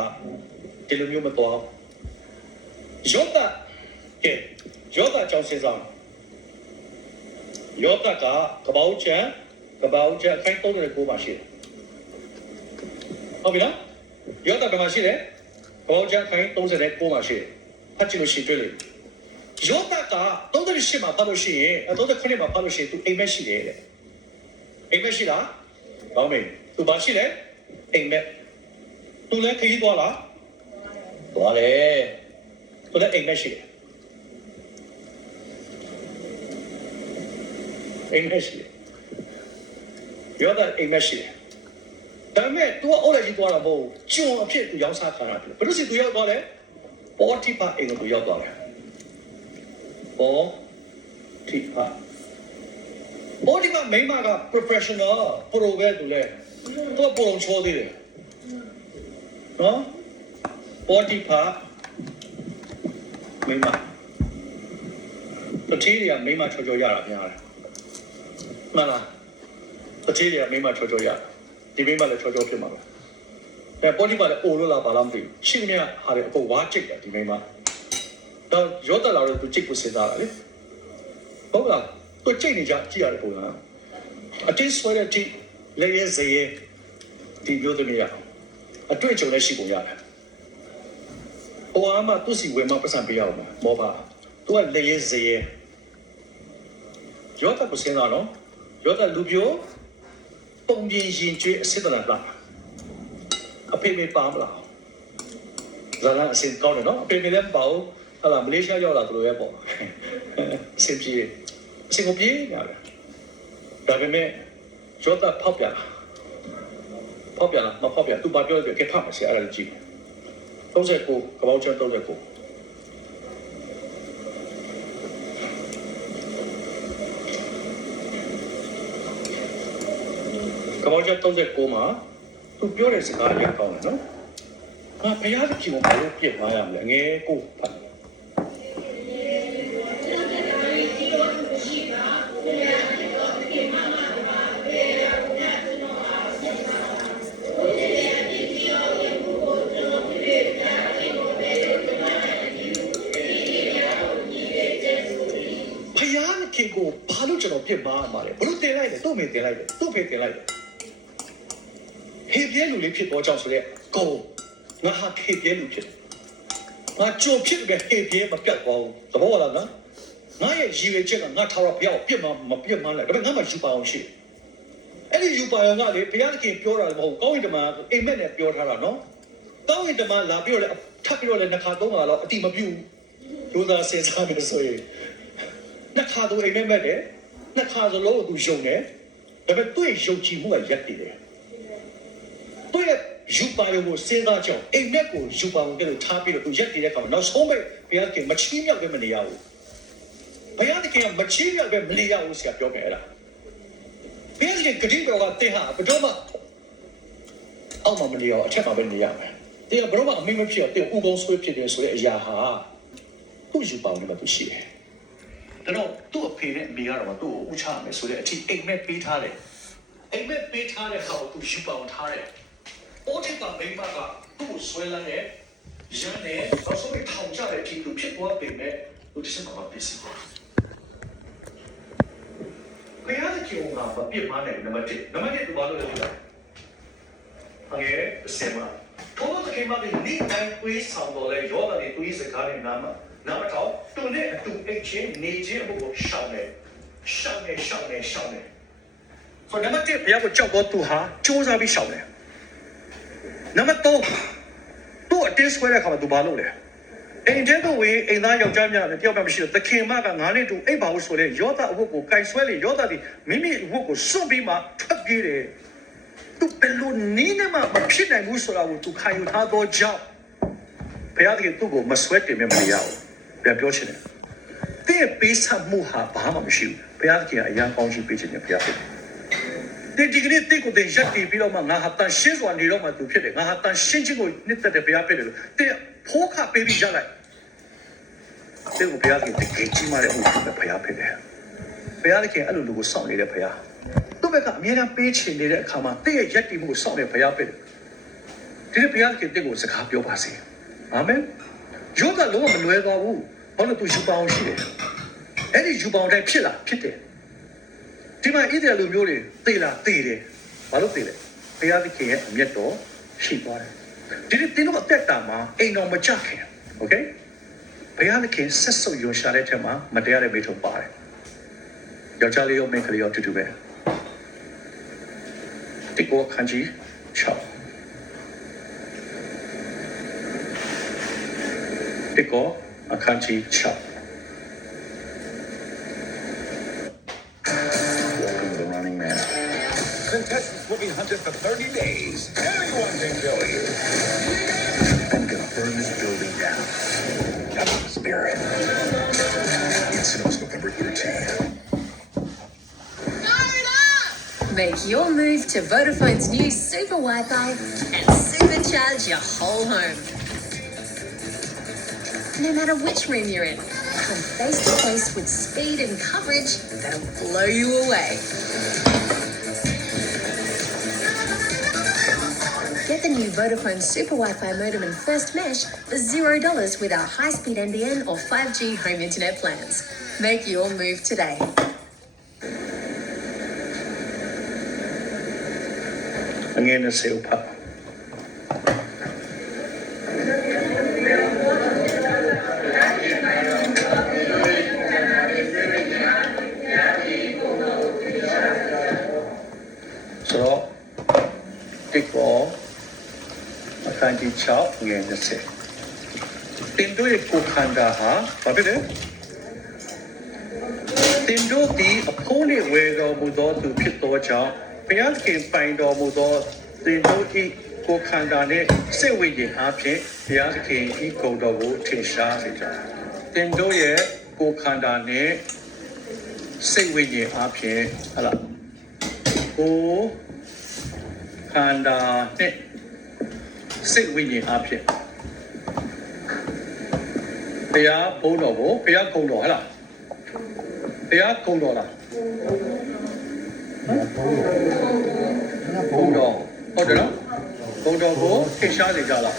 ဒီလိုမျိုးမတော်ယောသကဲယောသကြောင့်စဉ်းစားယောသကကပောက်ချံအခိုင်39ပါရှိတယ်ဟုတ်ပြီလားယောသကမှရှိတယ်ကပောက်ချံအခိုင်39ပါရှိတယ်ဖတ်ကြည့်လို့ရှိတွေ့လိမ့်ယောသက38မှာဖတ်လို့ရှိရင်39မှာဖတ်လို့ရှိရင်သူအိမ်မက်ရှိတယ်တဲ့အိမ်မက်ရှိလားကောင်းပြီသူဘာရှိလဲအိမ်မက်သူလည်းခရီးသွားလားသွားတယ်သူလည်းအိမ်မက်ရှိတယ်အိမ်မက်ရှိတယ်ယောသအိမ်မက်ရှိတယ်ဒါပေမဲ့ तू ကအိုးလိုက်ကြီးသွားတာမဟုတ်ကျုံအဖြစ်သူရောက်စားခံရတယ်ဘယ်လိုစီသူရောက်သွားလဲပေါ်တိပါအိမ်ကိုသူရောက်သွားတယ်ပေါ်တိပါမိမက professional pro ပဲသူလဲသူပုံချိုးသေးတယ်နော်ပေါ်တိပါမိမတတိယမိမချောချောရတာများတယ်မှန်လားတတိယမိမချောချောရဒီမိမလည်းချောချောဖြစ်မှာပဲပေါ်တိပါလည်းအိုလို့လာပါလားမသိဘူးရှင်းမြဟာတယ်အကုန်ဝါကြိတ်တယ်ဒီမိမတော့ရောတက်လာတော့သူကြိတ်ကိုစဉ်းစားတာလေဟုတ်လားသူကြိတ်နေကြကြည့်ရတယ်ပုံစံအတင်းဆွဲတဲ့တိလည်းရဲစေးဒီမျိုးသမီးရအတွေ့အကြုံလည်းရှိပုံရတယ်ဟိုအမသူစီဝယ်မပတ်စံပေးရအောင်မောပါသူကလည်းရဲစေးရောတက်ကိုစဉ်းစားတော့ရောတက်လူပြိုပုံပြင်းရင်ကျွေးအစစ်တလာလာအဖေမေပါမလားဇာလာအစင်ကောင်းတယ်နော်အဖေမေလည်းပေါ့ဟာလာမလေးရှားရောက်လာသူလိုပဲပေါ့စင်ပြေစင်ကိုပြေးရတယ်ဒါပေမဲ့ရောတာဖောက်ပြလားမဖောက်ပြသူဘာပြောလဲကဲဖတ်မယ်ဆရာအဲ့ဒါကြည့်39ကပောက်ချမ်း39 ကမောချက်39မှာသူပြောတဲ့စကားလေးကောင်းတယ်နော်ငါဘုရားသခင်ကိုဘာလို့ပြစ်သွားရမလဲငယ်ကိုဖတ်ခင်ကိုဘာလို့ကျွန်တော်ပြစ်မှားမှာလဲဘလို့တင်လိုက်တယ်သူ့မေတင်လိုက်တယ်သူ့ဖေတင်လိုက်တယ်ဟေပြဲလူလေးဖြစ်တော့ကြောင့်ဆိုတဲ့ကိုငါဟာဟေပြဲလူဖြစ်ငါကြုံဖြစ်တဲ့ဟေပြဲမပြတ်သွားဘူးသဘောလားနော်ငါရဲ့ရည်ရွယ်ချက်ကငါထားတော့ဘုရားပြစ်မှာမပြစ်မှာလဲဒါပေမဲ့ငါမှယူပါအောင်ရှိအဲ့ဒီယူပါအောင်ကလေဘုရားသခင်ပြောတာမဟုတ်ကောင်းရင်တမန်အိမ်မက်နဲ့ပြောထားတာနော်ကောင်းရင်တမန်လာပြီးတော့လေထပ်ပြီးတော့လေနှစ်ခါသုံးခါတော့အတိမပြုဘူးဒုသာစဉ်းစားမယ်ဆိုရင်နှစ်ခါတော့အိမ်မက်တယ်နှစ်ခါစလုံးသူယုံတယ်ဒါပေမဲ့သူ့ရဲ့ယုံကြည်မှုကရက်တည်တယ်သူ့ရဲ့ယူပါရုံကိုစဉ်းစားကြအောင်အိမ်မက်ကိုယူပါအောင်ကလေးထားပြီးတော့သူရက်တည်တဲ့အခါမှာနောက်ဆုံးပဲဘုရားကမချီးမြှောက်ပဲမနေရဘူးဘုရားသခင်ကမချီးမြှောက်ပဲမနေရဘူးဆရာပြောမယ်အဲ့ဒါဘုရားသခင်ဂတိတော်ကတင်ဟာဘယ်တော့မှအောက်မှာမနေရအောင်အထက်မှာပဲနေရမယ်တင်ကဘယ်တော့မှအမိမဖြစ်အောင်တင်ဥပုံဆွေးဖြစ်တယ်ဆိုတဲ့အရာဟာသူ့ယူပါအောင်လည်းသူရှိတယ်တော့သူ့အဖေနဲ့အမေကတော့သူ့ကိုဥချမယ်ဆိုတဲ့အထိအိမ်မက်ပေးထားတယ်အိမ်မက်ပေးထားတဲ့ဟာကိုသူယူပေါင်းထားတယ်အိုးတိကမိမကသူ့ကိုဆွဲလန်းတဲ့ရန်နဲ့နောက်ဆုံးထောင်ချတဲ့အထိသူဖြစ်သွားပေမဲ့သူတစ်ချက်မှမပြစ်စီဘူးဘယ်ရတဲ့ကြောင်ကမပြစ်မနိုင်နံပါတ်1နံပါတ်2သူဘာလို့လဲပြောတာငယ်အစင်မထောက်တဲ့ခင်မတဲ့နေတိုင်းဝေးဆောင်တော်လဲရောတာတွေသူစကားနဲ့နာမနောက်တော့သူနဲ့အတူအိတ်ချင်းနေချင်းအဖို့ကိုရှောင်းနေဆိုနံပါတ်1ဘုရားကိုကြောက်တော့သူဟာစူးစမ်းပြီးရှောင်းတယ်နံပါတ်3သူ့အတင်းဆွဲတဲ့အခါမှာသူဘာလုပ်လဲအိမ်ထဲကဝေးအိမ်သားယောက်ျားများလည်းတယောက်မှမရှိတော့သခင်မကငါနဲ့တူအိမ်ပါလို့ဆိုလဲယောသအဖို့ကိုကင်ဆွဲလေယောသဒီမိမိအဖို့ကိုစွန့်ပြီးမှထွက်ပြေးတယ်သူဘယ်လိုနည်းနဲ့မှမဖြစ်နိုင်ဘူးဆိုတာကိုသူခံယူထားတော့ကြောက်ဘုရားကသူ့ကိုမဆွဲတင်မရဘူးပြန်ပြောချင်တယ်တဲ့ပေးဆမှုဟာဘာမှမရှိဘူးဘုရားသခင်ကအရာကောင်းချီးပေးခြင်းနဲ့ဘုရားဖြစ်တယ်ဒီကနေ့တဲ့ကိုတဲ့ရက်တီပြီးတော့မှငါဟာတန်ရှင်းစွာနေတော့မှသူဖြစ်တယ်ငါဟာတန်ရှင်းခြင်းကိုနှစ်သက်တဲ့ဘုရားဖြစ်တယ်လို့တဲ့ဖိုးခပေးပြီးရလိုက်တဲ့ကိုဘုရားသခင်တကယ်ကြီးမားတဲ့ဥပဒေဘုရားဖြစ်တယ်ဘုရားသခင်အဲ့လိုလူကိုစောင့်နေတဲ့ဘုရားသူ့ဘက်ကအမြဲတမ်းပေးချင်နေတဲ့အခါမှာတဲ့ရဲ့ရက်တီမှုကိုစောင့်နေတဲ့ဘုရားဖြစ်တယ်ဒီဘုရားသခင်တဲ့ကိုစကားပြောပါစေအာမင်ယောဂလုံးဝမလွဲသွားဘူးဘာလို့သူယူပါအောင်ရှိတယ်အဲ့ဒီယူပါအောင်တိုင်းဖြစ်လာဖြစ်တယ်ဒီမှာဣသရေလလူမျိုးတွေသေလာသေတယ်ဘာလို့သေလဲဘုရားသခင်ရဲ့အမျက်တော်ရှိသွားတယ်ဒီနေ့တင်းတော့အသက်တာမှာအိမ်တော်မကြခင်โอเคဘုရားသခင်ဆက်ဆုပ်ယွန်ရှာတဲ့ထက်မှာမတရားတဲ့မိထုံပါတယ်ယောက်ျားလေးရောမိန်းကလေးရောတူတူပဲဒီကိုခန်းကြီး6ဒီကိုအခန်းကြီး6 Welcome to the Running Man. Contestants will be hunted for 30 days. Anyone can kill you. I'm gonna burn this building down. Captain Spirit. Incidents November 13th. Make your move to Vodafone's new Super Wi-Fi and supercharge your whole home. No matter which room you're in, come face to face with speed and coverage that'll blow you away. Get the new Vodafone Super Wi-Fi modem and First Mesh for $0 with our high-speed NBN or 5G home internet plans. Make your move today. Again, a sale pop. So, take all. Akan di chop again the same. Tindo ye kukanda ha, apa dia? Tindo di apone wego mudo tu pito chop. Pihak ke paindo mudo tindo di kukanda ne sewe ye api pihak ke iko dogo tisha seja. Tindo ye kukanda ne sewe ye api ala. Ko ခန္ဓာနဲ့စိတ်ဝိညာဉ်အဖြစ်ဘုရားဘုန်းတော်ကိုဘုရားကုံတော်ဟလားဘုရားကုံတော်လားဘုန်းတော်ဟုတ်တယ်နော်ဘုန်းတော်ကိုထင်ရှားနေကြလား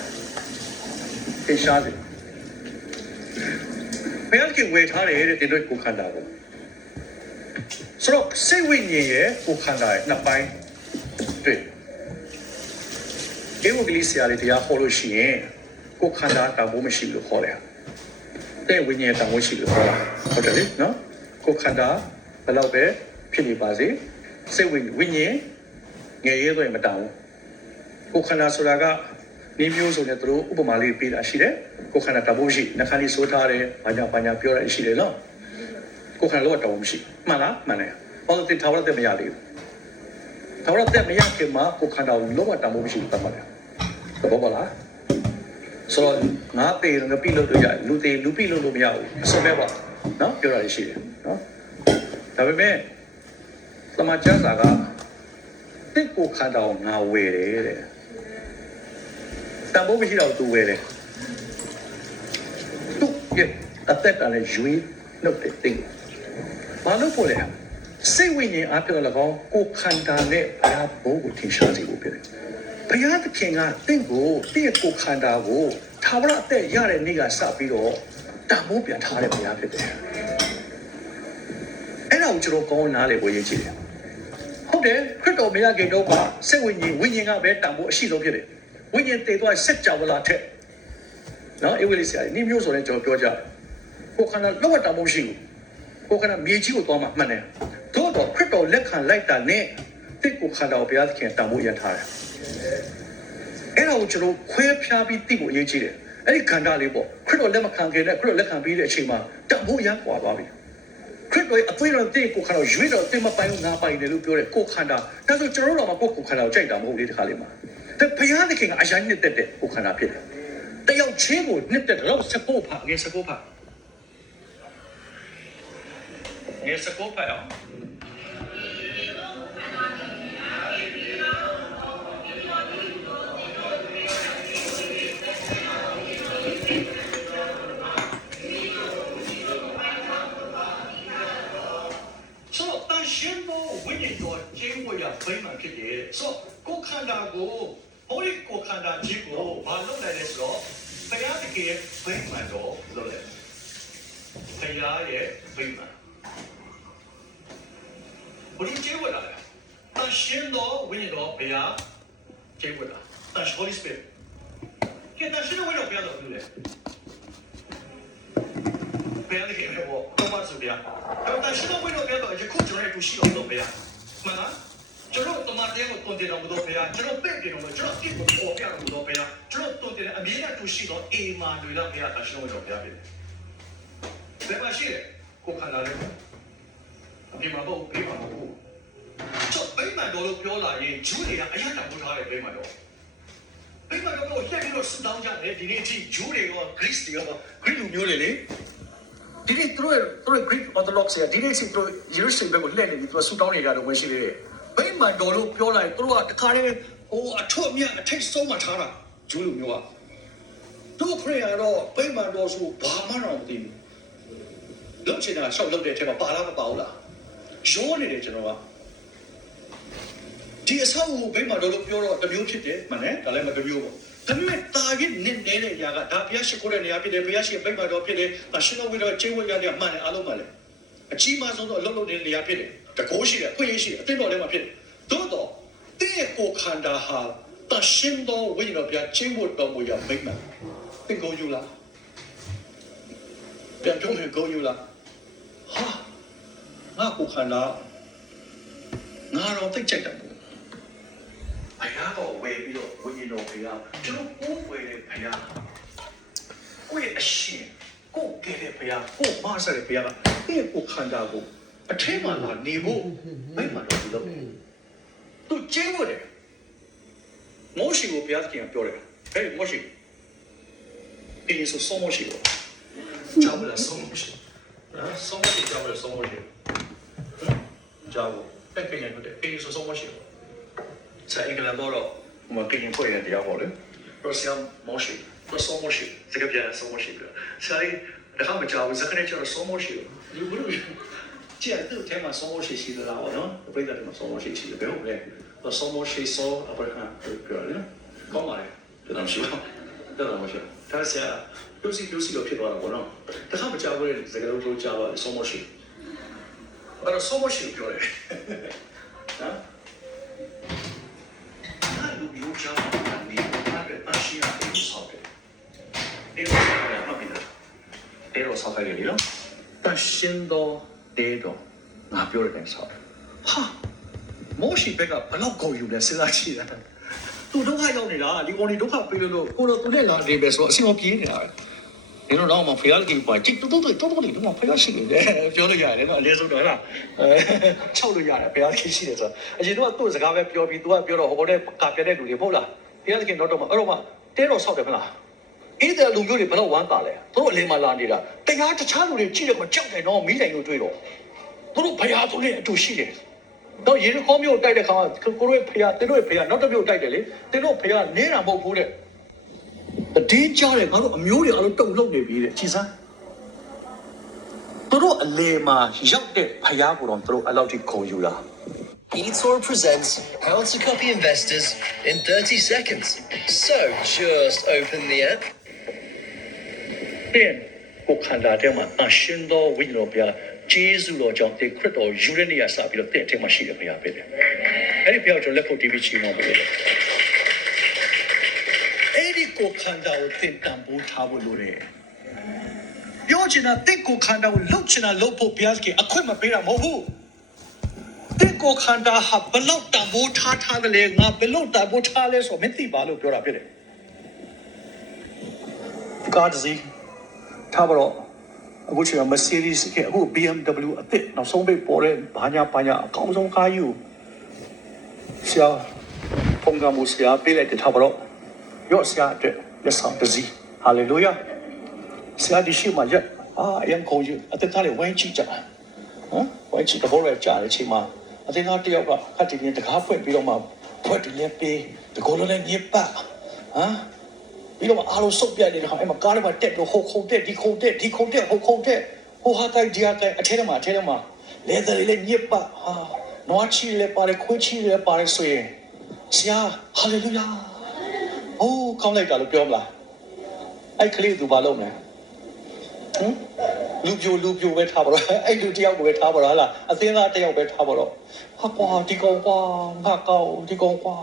ထင်ရှားတယ်ဘုရားကဝေထားတယ်တဲ့ဒီလိုကိုခန္ဓာကိုဆိုတော့စိတ်ဝိညာဉ်ရဲ့ကိုခန္ဓာရဲ့နှစ်ပိုင်းတွေ့ဒီဝဂလိဆရာလေးတရားဟောလို့ရှိရင်ကိုခန္ဓာတဘိုးမရှိလို့ခေါ်တယ်တဲ့ဝိညာဉ်တဘိုးရှိလို့ခေါ်တာဟုတ်တယ်လေနော်ကိုခန္ဓာဘယ်တော့ပဲဖြစ်နေပါစေစိတ်ဝိညာဉ်ငယ်ရဲဆိုရင်မတောင်းဘူးကိုခန္ဓာဆိုတာကနေမျိုးဆိုတဲ့သူတို့ဥပမာလေးပေးတာရှိတယ်ကိုခန္ဓာတဘိုးရှိနှခမ်းလေးစိုးထားတယ်ဘာညာပြောရရှိတယ်နော်ကိုခန္ဓာတော့တောင်းမရှိမှန်လားမှန်တယ်ဘာလို့တင်ထားရတဲ့မရသေးဘူးထားရတဲ့မရခင်မှာကိုခန္ဓာလုံးဝတောင်းမရှိဘူးတတ်ပါတယ်ဘောပါလားဆိုတော့ငါပေငါပြလို့ရလူသေးလူပြလို့မရဘူးအစပဲပါနော်ပြောရရှိတယ်နော်ဒါပေမဲ့သမချမ်းစာကတစ်ကိုခန္ဓာကိုငါဝယ်တယ်တဲ့တန်ဖိုးမရှိတော့သူဝယ်တယ်သူရဲ့အသက်ကလည်းရွေးလုပ်တဲ့တင်ဘာလို့ပေါ်လဲစိတ်ဝိညာဉ်အပြော၎င်းကိုခန္ဓာနဲ့ဘုရားဘုံကိုထင်ရှားစေဖို့ဖြစ်တယ်ဘုရားသခင်ကတင့်ကိုတင့်ကိုခန္ဓာကိုသာဝရအသက်ရတဲ့နေ့ကစပြီးတော့တန်ဖိုးပြန်ထားတဲ့ဘုရားဖြစ်တယ်အဲ့ဒါကိုကျွန်တော်ကောင်းနားလေကိုရေးကြည့်တယ်ဟုတ်တယ်ခရစ်တော်မရခင်တော့ကစိတ်ဝိညာဉ်ကပဲတန်ဖိုးအရှိဆုံးဖြစ်တယ်ဝိညာဉ်တည်သွားစက်ကြဝဠာထက်နော်အေဝေလိဆရာနေမျိုးဆိုတဲ့ကျွန်တော်ပြောကြကိုခန္ဓာလောကတန်ဖိုးရှိဘူးကိုခန္ဓာမြေကြီးကိုသွားမှမှန်တယ်သို့တော့ခရစ်တော်လက်ခံလိုက်တာနဲ့တင့်ကိုခန္ဓာကိုဘုရားသခင်တန်ဖိုးရထားတယ်အဲ့ဒါကိုကျွန်တော်ခွဲဖြားပြီးသိဖို့အရေးကြီးတယ်အဲ့ဒီခန္ဓာလေးပေါ့ခရစ်တော်လက်မခံခင်နဲ့ခရစ်တော်လက်ခံပြီးတဲ့အချိန်မှာတန်ဖိုးရကွာသွားပြီခရစ်တော်ရဲ့အသွေးတော်တင့်ကိုခန္ဓာကိုရွေးတော်တင်မပိုင်ငါပိုင်တယ်လို့ပြောတယ်ကိုခန္ဓာဒါဆိုကျွန်တော်တို့တော့ကိုခန္ဓာကိုကြိုက်တာမဟုတ်လေဒီခါလေးမှာဒါဘုရားသခင်ကအရာနှစ်သက်တဲ့ကိုခန္ဓာဖြစ်တယ်တယောက်ချင်းကိုနှစ်သက်တော့စကောဖာငယ်စကောဖာအောင်ဘယ်မှာဖြစ်တယ်ဆိုကိုခန္ဓာကိုဟိုဒီကိုခန္ဓာကြီးကိုဘာလုပ်နိုင်လဲဆိုတော့ဘုရားတကယ်ဘယ်မှာတော့လုပ်လဲဘုရားရဲ့ဘယ်မှာဘုရားကျေဝတ်လာတယ်တန်ရှင်တော်ဝိညာဉ်တော်ဘုရားကျေဝတ်လာတန် Holy Spirit ကဲတန်ရှင်တော်ဝိညာဉ်တော်ဘုရားတော်ပြုတယ်ဘုရားတကယ်တော့ဘာဆိုပြတော့တန်ရှင်တော်ဝိညာဉ်တော်ဘုရားတော်ယခုကျွန်တော်တို့ရှိတော်ဘုရားမှန်လားကျွန်တော်တမန်တော်ကိုတွန်တင်တော်မူသောဘုရားကျွန်တော်ပဲ့တယ်တော်ကျွန်တော်တိကိုပေါ်ပြတော်မူသောဘုရားကျွန်တော်တွန်တင်အမြဲတမ်းသူရှိသောအေမာနွေလာဘုရားတရှိတော်ဘုရားဖြစ်တယ်။ဘယ်မှာရှိလဲကိုခန္ဓာလေးဒီမှာတော့ဘေးမှာမဟုတ်ဘူး။ကျွန်တော်ဘယ်မှာတော့ပြောလာရင်ဂျူးတွေကအရတာပို့ထားတယ်ဘယ်မှာတော့ဘယ်မှာတော့ရက်ပြီးတော့စတောင်းကြတယ်ဒီနေ့အထိဂျူးတွေရောဂရစ်တွေရောဂရိလူမျိုးတွေလေဒီနေ့သူတို့ Greek Orthodox တွေဒီနေ့စီသူတို့ယေရုရှလင်ဘက်ကိုလှည့်နေပြီးသူတို့ဆူတောင်းနေကြတယ်ဝင်ရှိတယ်ဘယ်မှာတော်လို့ပြောလိုက်သူတို့ကတခါတည်းဟိုအထွတ်အမြတ်အထိတ်ဆုံးမှထားတာဂျူးလူမျိုးကသူခရီးကတော့ဘယ်မှာတော်ဆိုဘာမှတော့မသိဘူးလုံးချင်တာရှောက်လုပ်တဲ့အချိန်မှာပါလားမပါဘူးလားရောနေတယ်ကျွန်တော်ကဒီအဆောက်အဦဘယ်မှာတော်လို့ပြောတော့တမျိုးဖြစ်တယ်မှန်တယ်ဒါလည်းမတမျိုးပေါ့ဒါပေမဲ့တာဂက်နဲ့နေတဲ့ຢာကဒါဘုရားရှိခိုးတဲ့နေရာဖြစ်တယ်ဘုရားရှိဘယ်မှာတော်ဖြစ်တယ်အရှင်တော်ဝိတော်ကျင်းဝတ်ရတယ်မှန်တယ်အားလုံးမှလည်းအကြီးမားဆုံးတော့အလုံးလုံးတဲ့နေရာဖြစ်တယ်တကိုးရှိတယ်ဖွင့်ရရှိတယ်အသိတော်ထဲမှာဖြစ်တယ်သို့တော့တဲ့ကိုခန္ဓာဟာတရှင်တော်ဝိညာဉ်တော်ဘုရားကျင်းဝတ်တော်မူရမိမ့်မှာသင်ကိုယူလားပြန်ကြုံရင်ကိုယူလားဟာငါကိုခန္ဓာငါတော့သိကြတယ်ဘုရားကိုဝယ်ပြီးတော့ဝိညာဉ်တော်ဘုရားကျွန်တော်ကိုဝယ်တဲ့ဘုရားကိုရဲ့အရှင်ကိုကဲတဲ့ဘုရားကိုမဆတဲ့ဘုရားကဒီကိုခန္ဓာကိုအထင်းမှလာနေဖို့မိမ့်မှာတော့ဒီလိုသူကျင်းဖို့တယ်မောရှိကိုဘုရားသခင်ကပြောတယ်ဟဲ့မောရှိဒီလိုဆုံးမရှိဘူးကြောက်လားဆုံးမရှိနော်ဆုံးမရှိကြောက်လားဆုံးမရှိကြောက်တက်ကြရတယ်ဒီလိုဆုံးမရှိဘူး在英格兰报道，我们给你会员比较好的，说像毛水，说烧毛水，这个别烧毛水的，所以他们家这个人叫做烧毛水，你不能，既然都天嘛烧毛水洗的啦，我呢，不会在他们烧毛水洗的，不要不来，说烧毛水烧啊不是看，不要的，干嘛嘞？就当是，就当是，他是有时个偏多了，我呢，他们家过来这个都加了烧毛水，把它烧毛水不要嘞，啊？ 那有家伙你那个那需要有少的，那个那边的，那个少开点了，但新到那种那表点少，哈，毛水别个不老高有的，是哪去的？都还要你啦，你讲你都还背了咯，过了都那个这边说，是我别的啦。你说让我非要给我，这都你都我非要洗的，表了呀，那个连手段啦，臭了呀，非要去洗的是，而且都是咖啡表皮都还表了，我那咖啡那路里跑了，别人给拿到嘛，嘛，这老少的不啦？一在路有的不老玩大嘞，都来嘛烂的啦，但伢这茶路里记得嘛，将来喏没人有追了，都陪下都来都洗的。 တော့ရေခေါမျိုးတိုက်တဲ့ခါမှာကိုရိုဖေးရတဲတို့ဖေးရနောက်တစ်မျိုးတိုက်တယ်လေတဲတို့ဖေးရနဲတာမဟုတ်ဘူးတဲ့တင်းကြားတယ်ငါတို့အမျိုးတွေအားလုံးတုံလုံးနေပြီတဲ့ချီစမ်းတို့အလေမှာရောက်တဲ့ဖယားကိုတော့တို့အဲ့လောက်ထိခုံယူလာ eToro presents how to copy investors in 30 seconds. So just open the app. တဲ့ကိုခန္ဓာထဲမှာအရှင်တော်ဝိညာဉ်တော်ဘုရားကျေးဇူးတော်ကြောင့်ဒီခရစ်တော်ယူရတဲ့နေရာစပြီးတော့တဲ့ထဲမှာရှိတဲ့ဘုရားပဲတဲ့အဲ့ဒီဘုရားကျွန်တော်လက်ဖို့တီးပြီးချီးမွမ်းပေးတယ်အဲ့ဒီကိုခန္ဓာကိုသင်တန်ဖိုးထားဖို့လိုတယ်ပြောချင်တာတဲ့ကိုခန္ဓာကိုလှုပ်ချင်တာလှုပ်ဖို့ဘုရားကအခွင့်မပေးတာမဟုတ်ဘူးတဲ့ကိုခန္ဓာဟာဘလောက်တန်ဖိုးထားတယ်လေငါဘလောက်တန်ဖိုးထားလဲဆိုမသိပါလို့ပြောတာဖြစ်တယ်ကားတစ်စီးထားပါတော့အခုချိန်မှာ Mercedes ကအခု BMW အသစ်နောက်ဆုံးပိတ်ပေါ်တဲ့ဘာညာအကောင်းဆုံးကားယူဆရာပုံကမှုဆရာပေးလိုက်တဲ့ထားပါတော့ရော့ဆရာအတွက်လက်ဆောင်တစ်စီးဟာလေလုယာဆရာဒီရှိမှရက်အရင်ကိုယူအသစ်ကားလေးဝိုင်းကြည့်ကြဟမ်ဝိုင်းကြည့်တော့ရကြတဲ့အချိန်မှာအသစ်ကားတစ်ယောက်ကခက်တီနေတကားဖွင့်ပြီးတော့မှဖွက်တယ်လည်းပေးတကောလုံးလည်းညစ်ပတ်ဟမ်ပြီးတော့အားလုံးစုပ်ပြနေတဲ့ခါအဲ့မှာကားလေးမှာတက်လို့ဟိုခုန်တက်ဒီခုန်တက်ဟိုခုန်တက်ဟိုဟာတိုက်ဒီဟာတိုက်အထဲထဲမှာလေသလေးညစ်ပါဟာနွားချီလည်းပါတယ်ခွေးချီလည်းပါတယ်ဆိုရင်ဆရာဟာလေလုယာအိုးကောင်းလိုက်တာလို့ပြောမလားအဲ့ကလေးသူဘာလုပ်မလဲလူပြိုပဲထားပါတော့အဲ့လူတယောက်ကိုပဲထားပါတော့ဟာလားအသင်းသားတယောက်ပဲထားပါတော့ဟာကွာဒီကောင်ကွာငါကောင်းဒီကောင်ကွာ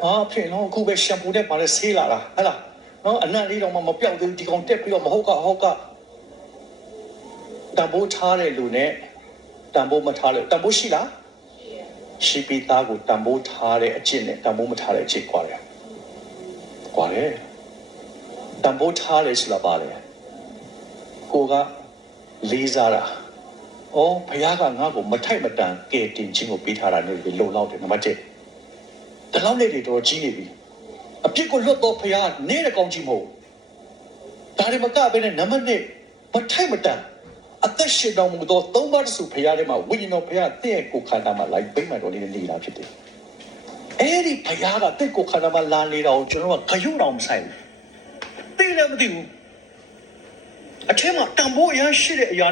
ဟာဖြစ်တော့အခုပဲရှမ်ပူနဲ့ပါလဲဆေးလာတာဟဲ့လားနော်အနံ့လေးတော့မပြောက်သေးဘူးဒီကောင်တက်ပြီးတော့မဟုတ်ကတန်ဖိုးထားတဲ့လူနဲ့တန်ဖိုးမထားလို့တန်ဖိုးရှိလားရှိပြီးသားကိုတန်ဖိုးထားတဲ့အကျင့်နဲ့တန်ဖိုးမထားတဲ့အကျင့်ကွာတယ်တန်ဖိုးထားလေဆိုတာပါလေကိုကလေးစားတာဩဘုရားကငါ့ကိုမထိုက်မတန်ကဲတင်ခြင်းကိုပေးထားတာနဲ့လုံလောက်တယ်နံပါတ်1ဒီလောက်နဲ့တွေတော်ကြီးနေပြီအပြစ်ကိုလွတ်တော့ဘုရားနေတဲ့ကောင်းကြီးမဟုတ်ဒါတွေမကဘဲနဲ့နံပါတ်2မထိုက်မတန်အသက်ရှင်တော်မူသောသုံးပါးစုဘုရားထဲမှာဝိညာဉ်တော်ဘုရားတင့်ရဲ့ကိုယ်ခန္ဓာမှာလိုက်ပိတ်မှန်တော်လေးနေတာဖြစ်တယ်အဲ့ဒီဘုရားကတင့်ကိုယ်ခန္ဓာမှာလာနေတာကိုကျွန်တော်ကဂယုတော်မဆိုင်ဘူးသိလည်းမသိဘူးအထက်မှာတန်ဖိုးအရရှိတဲ့အရာ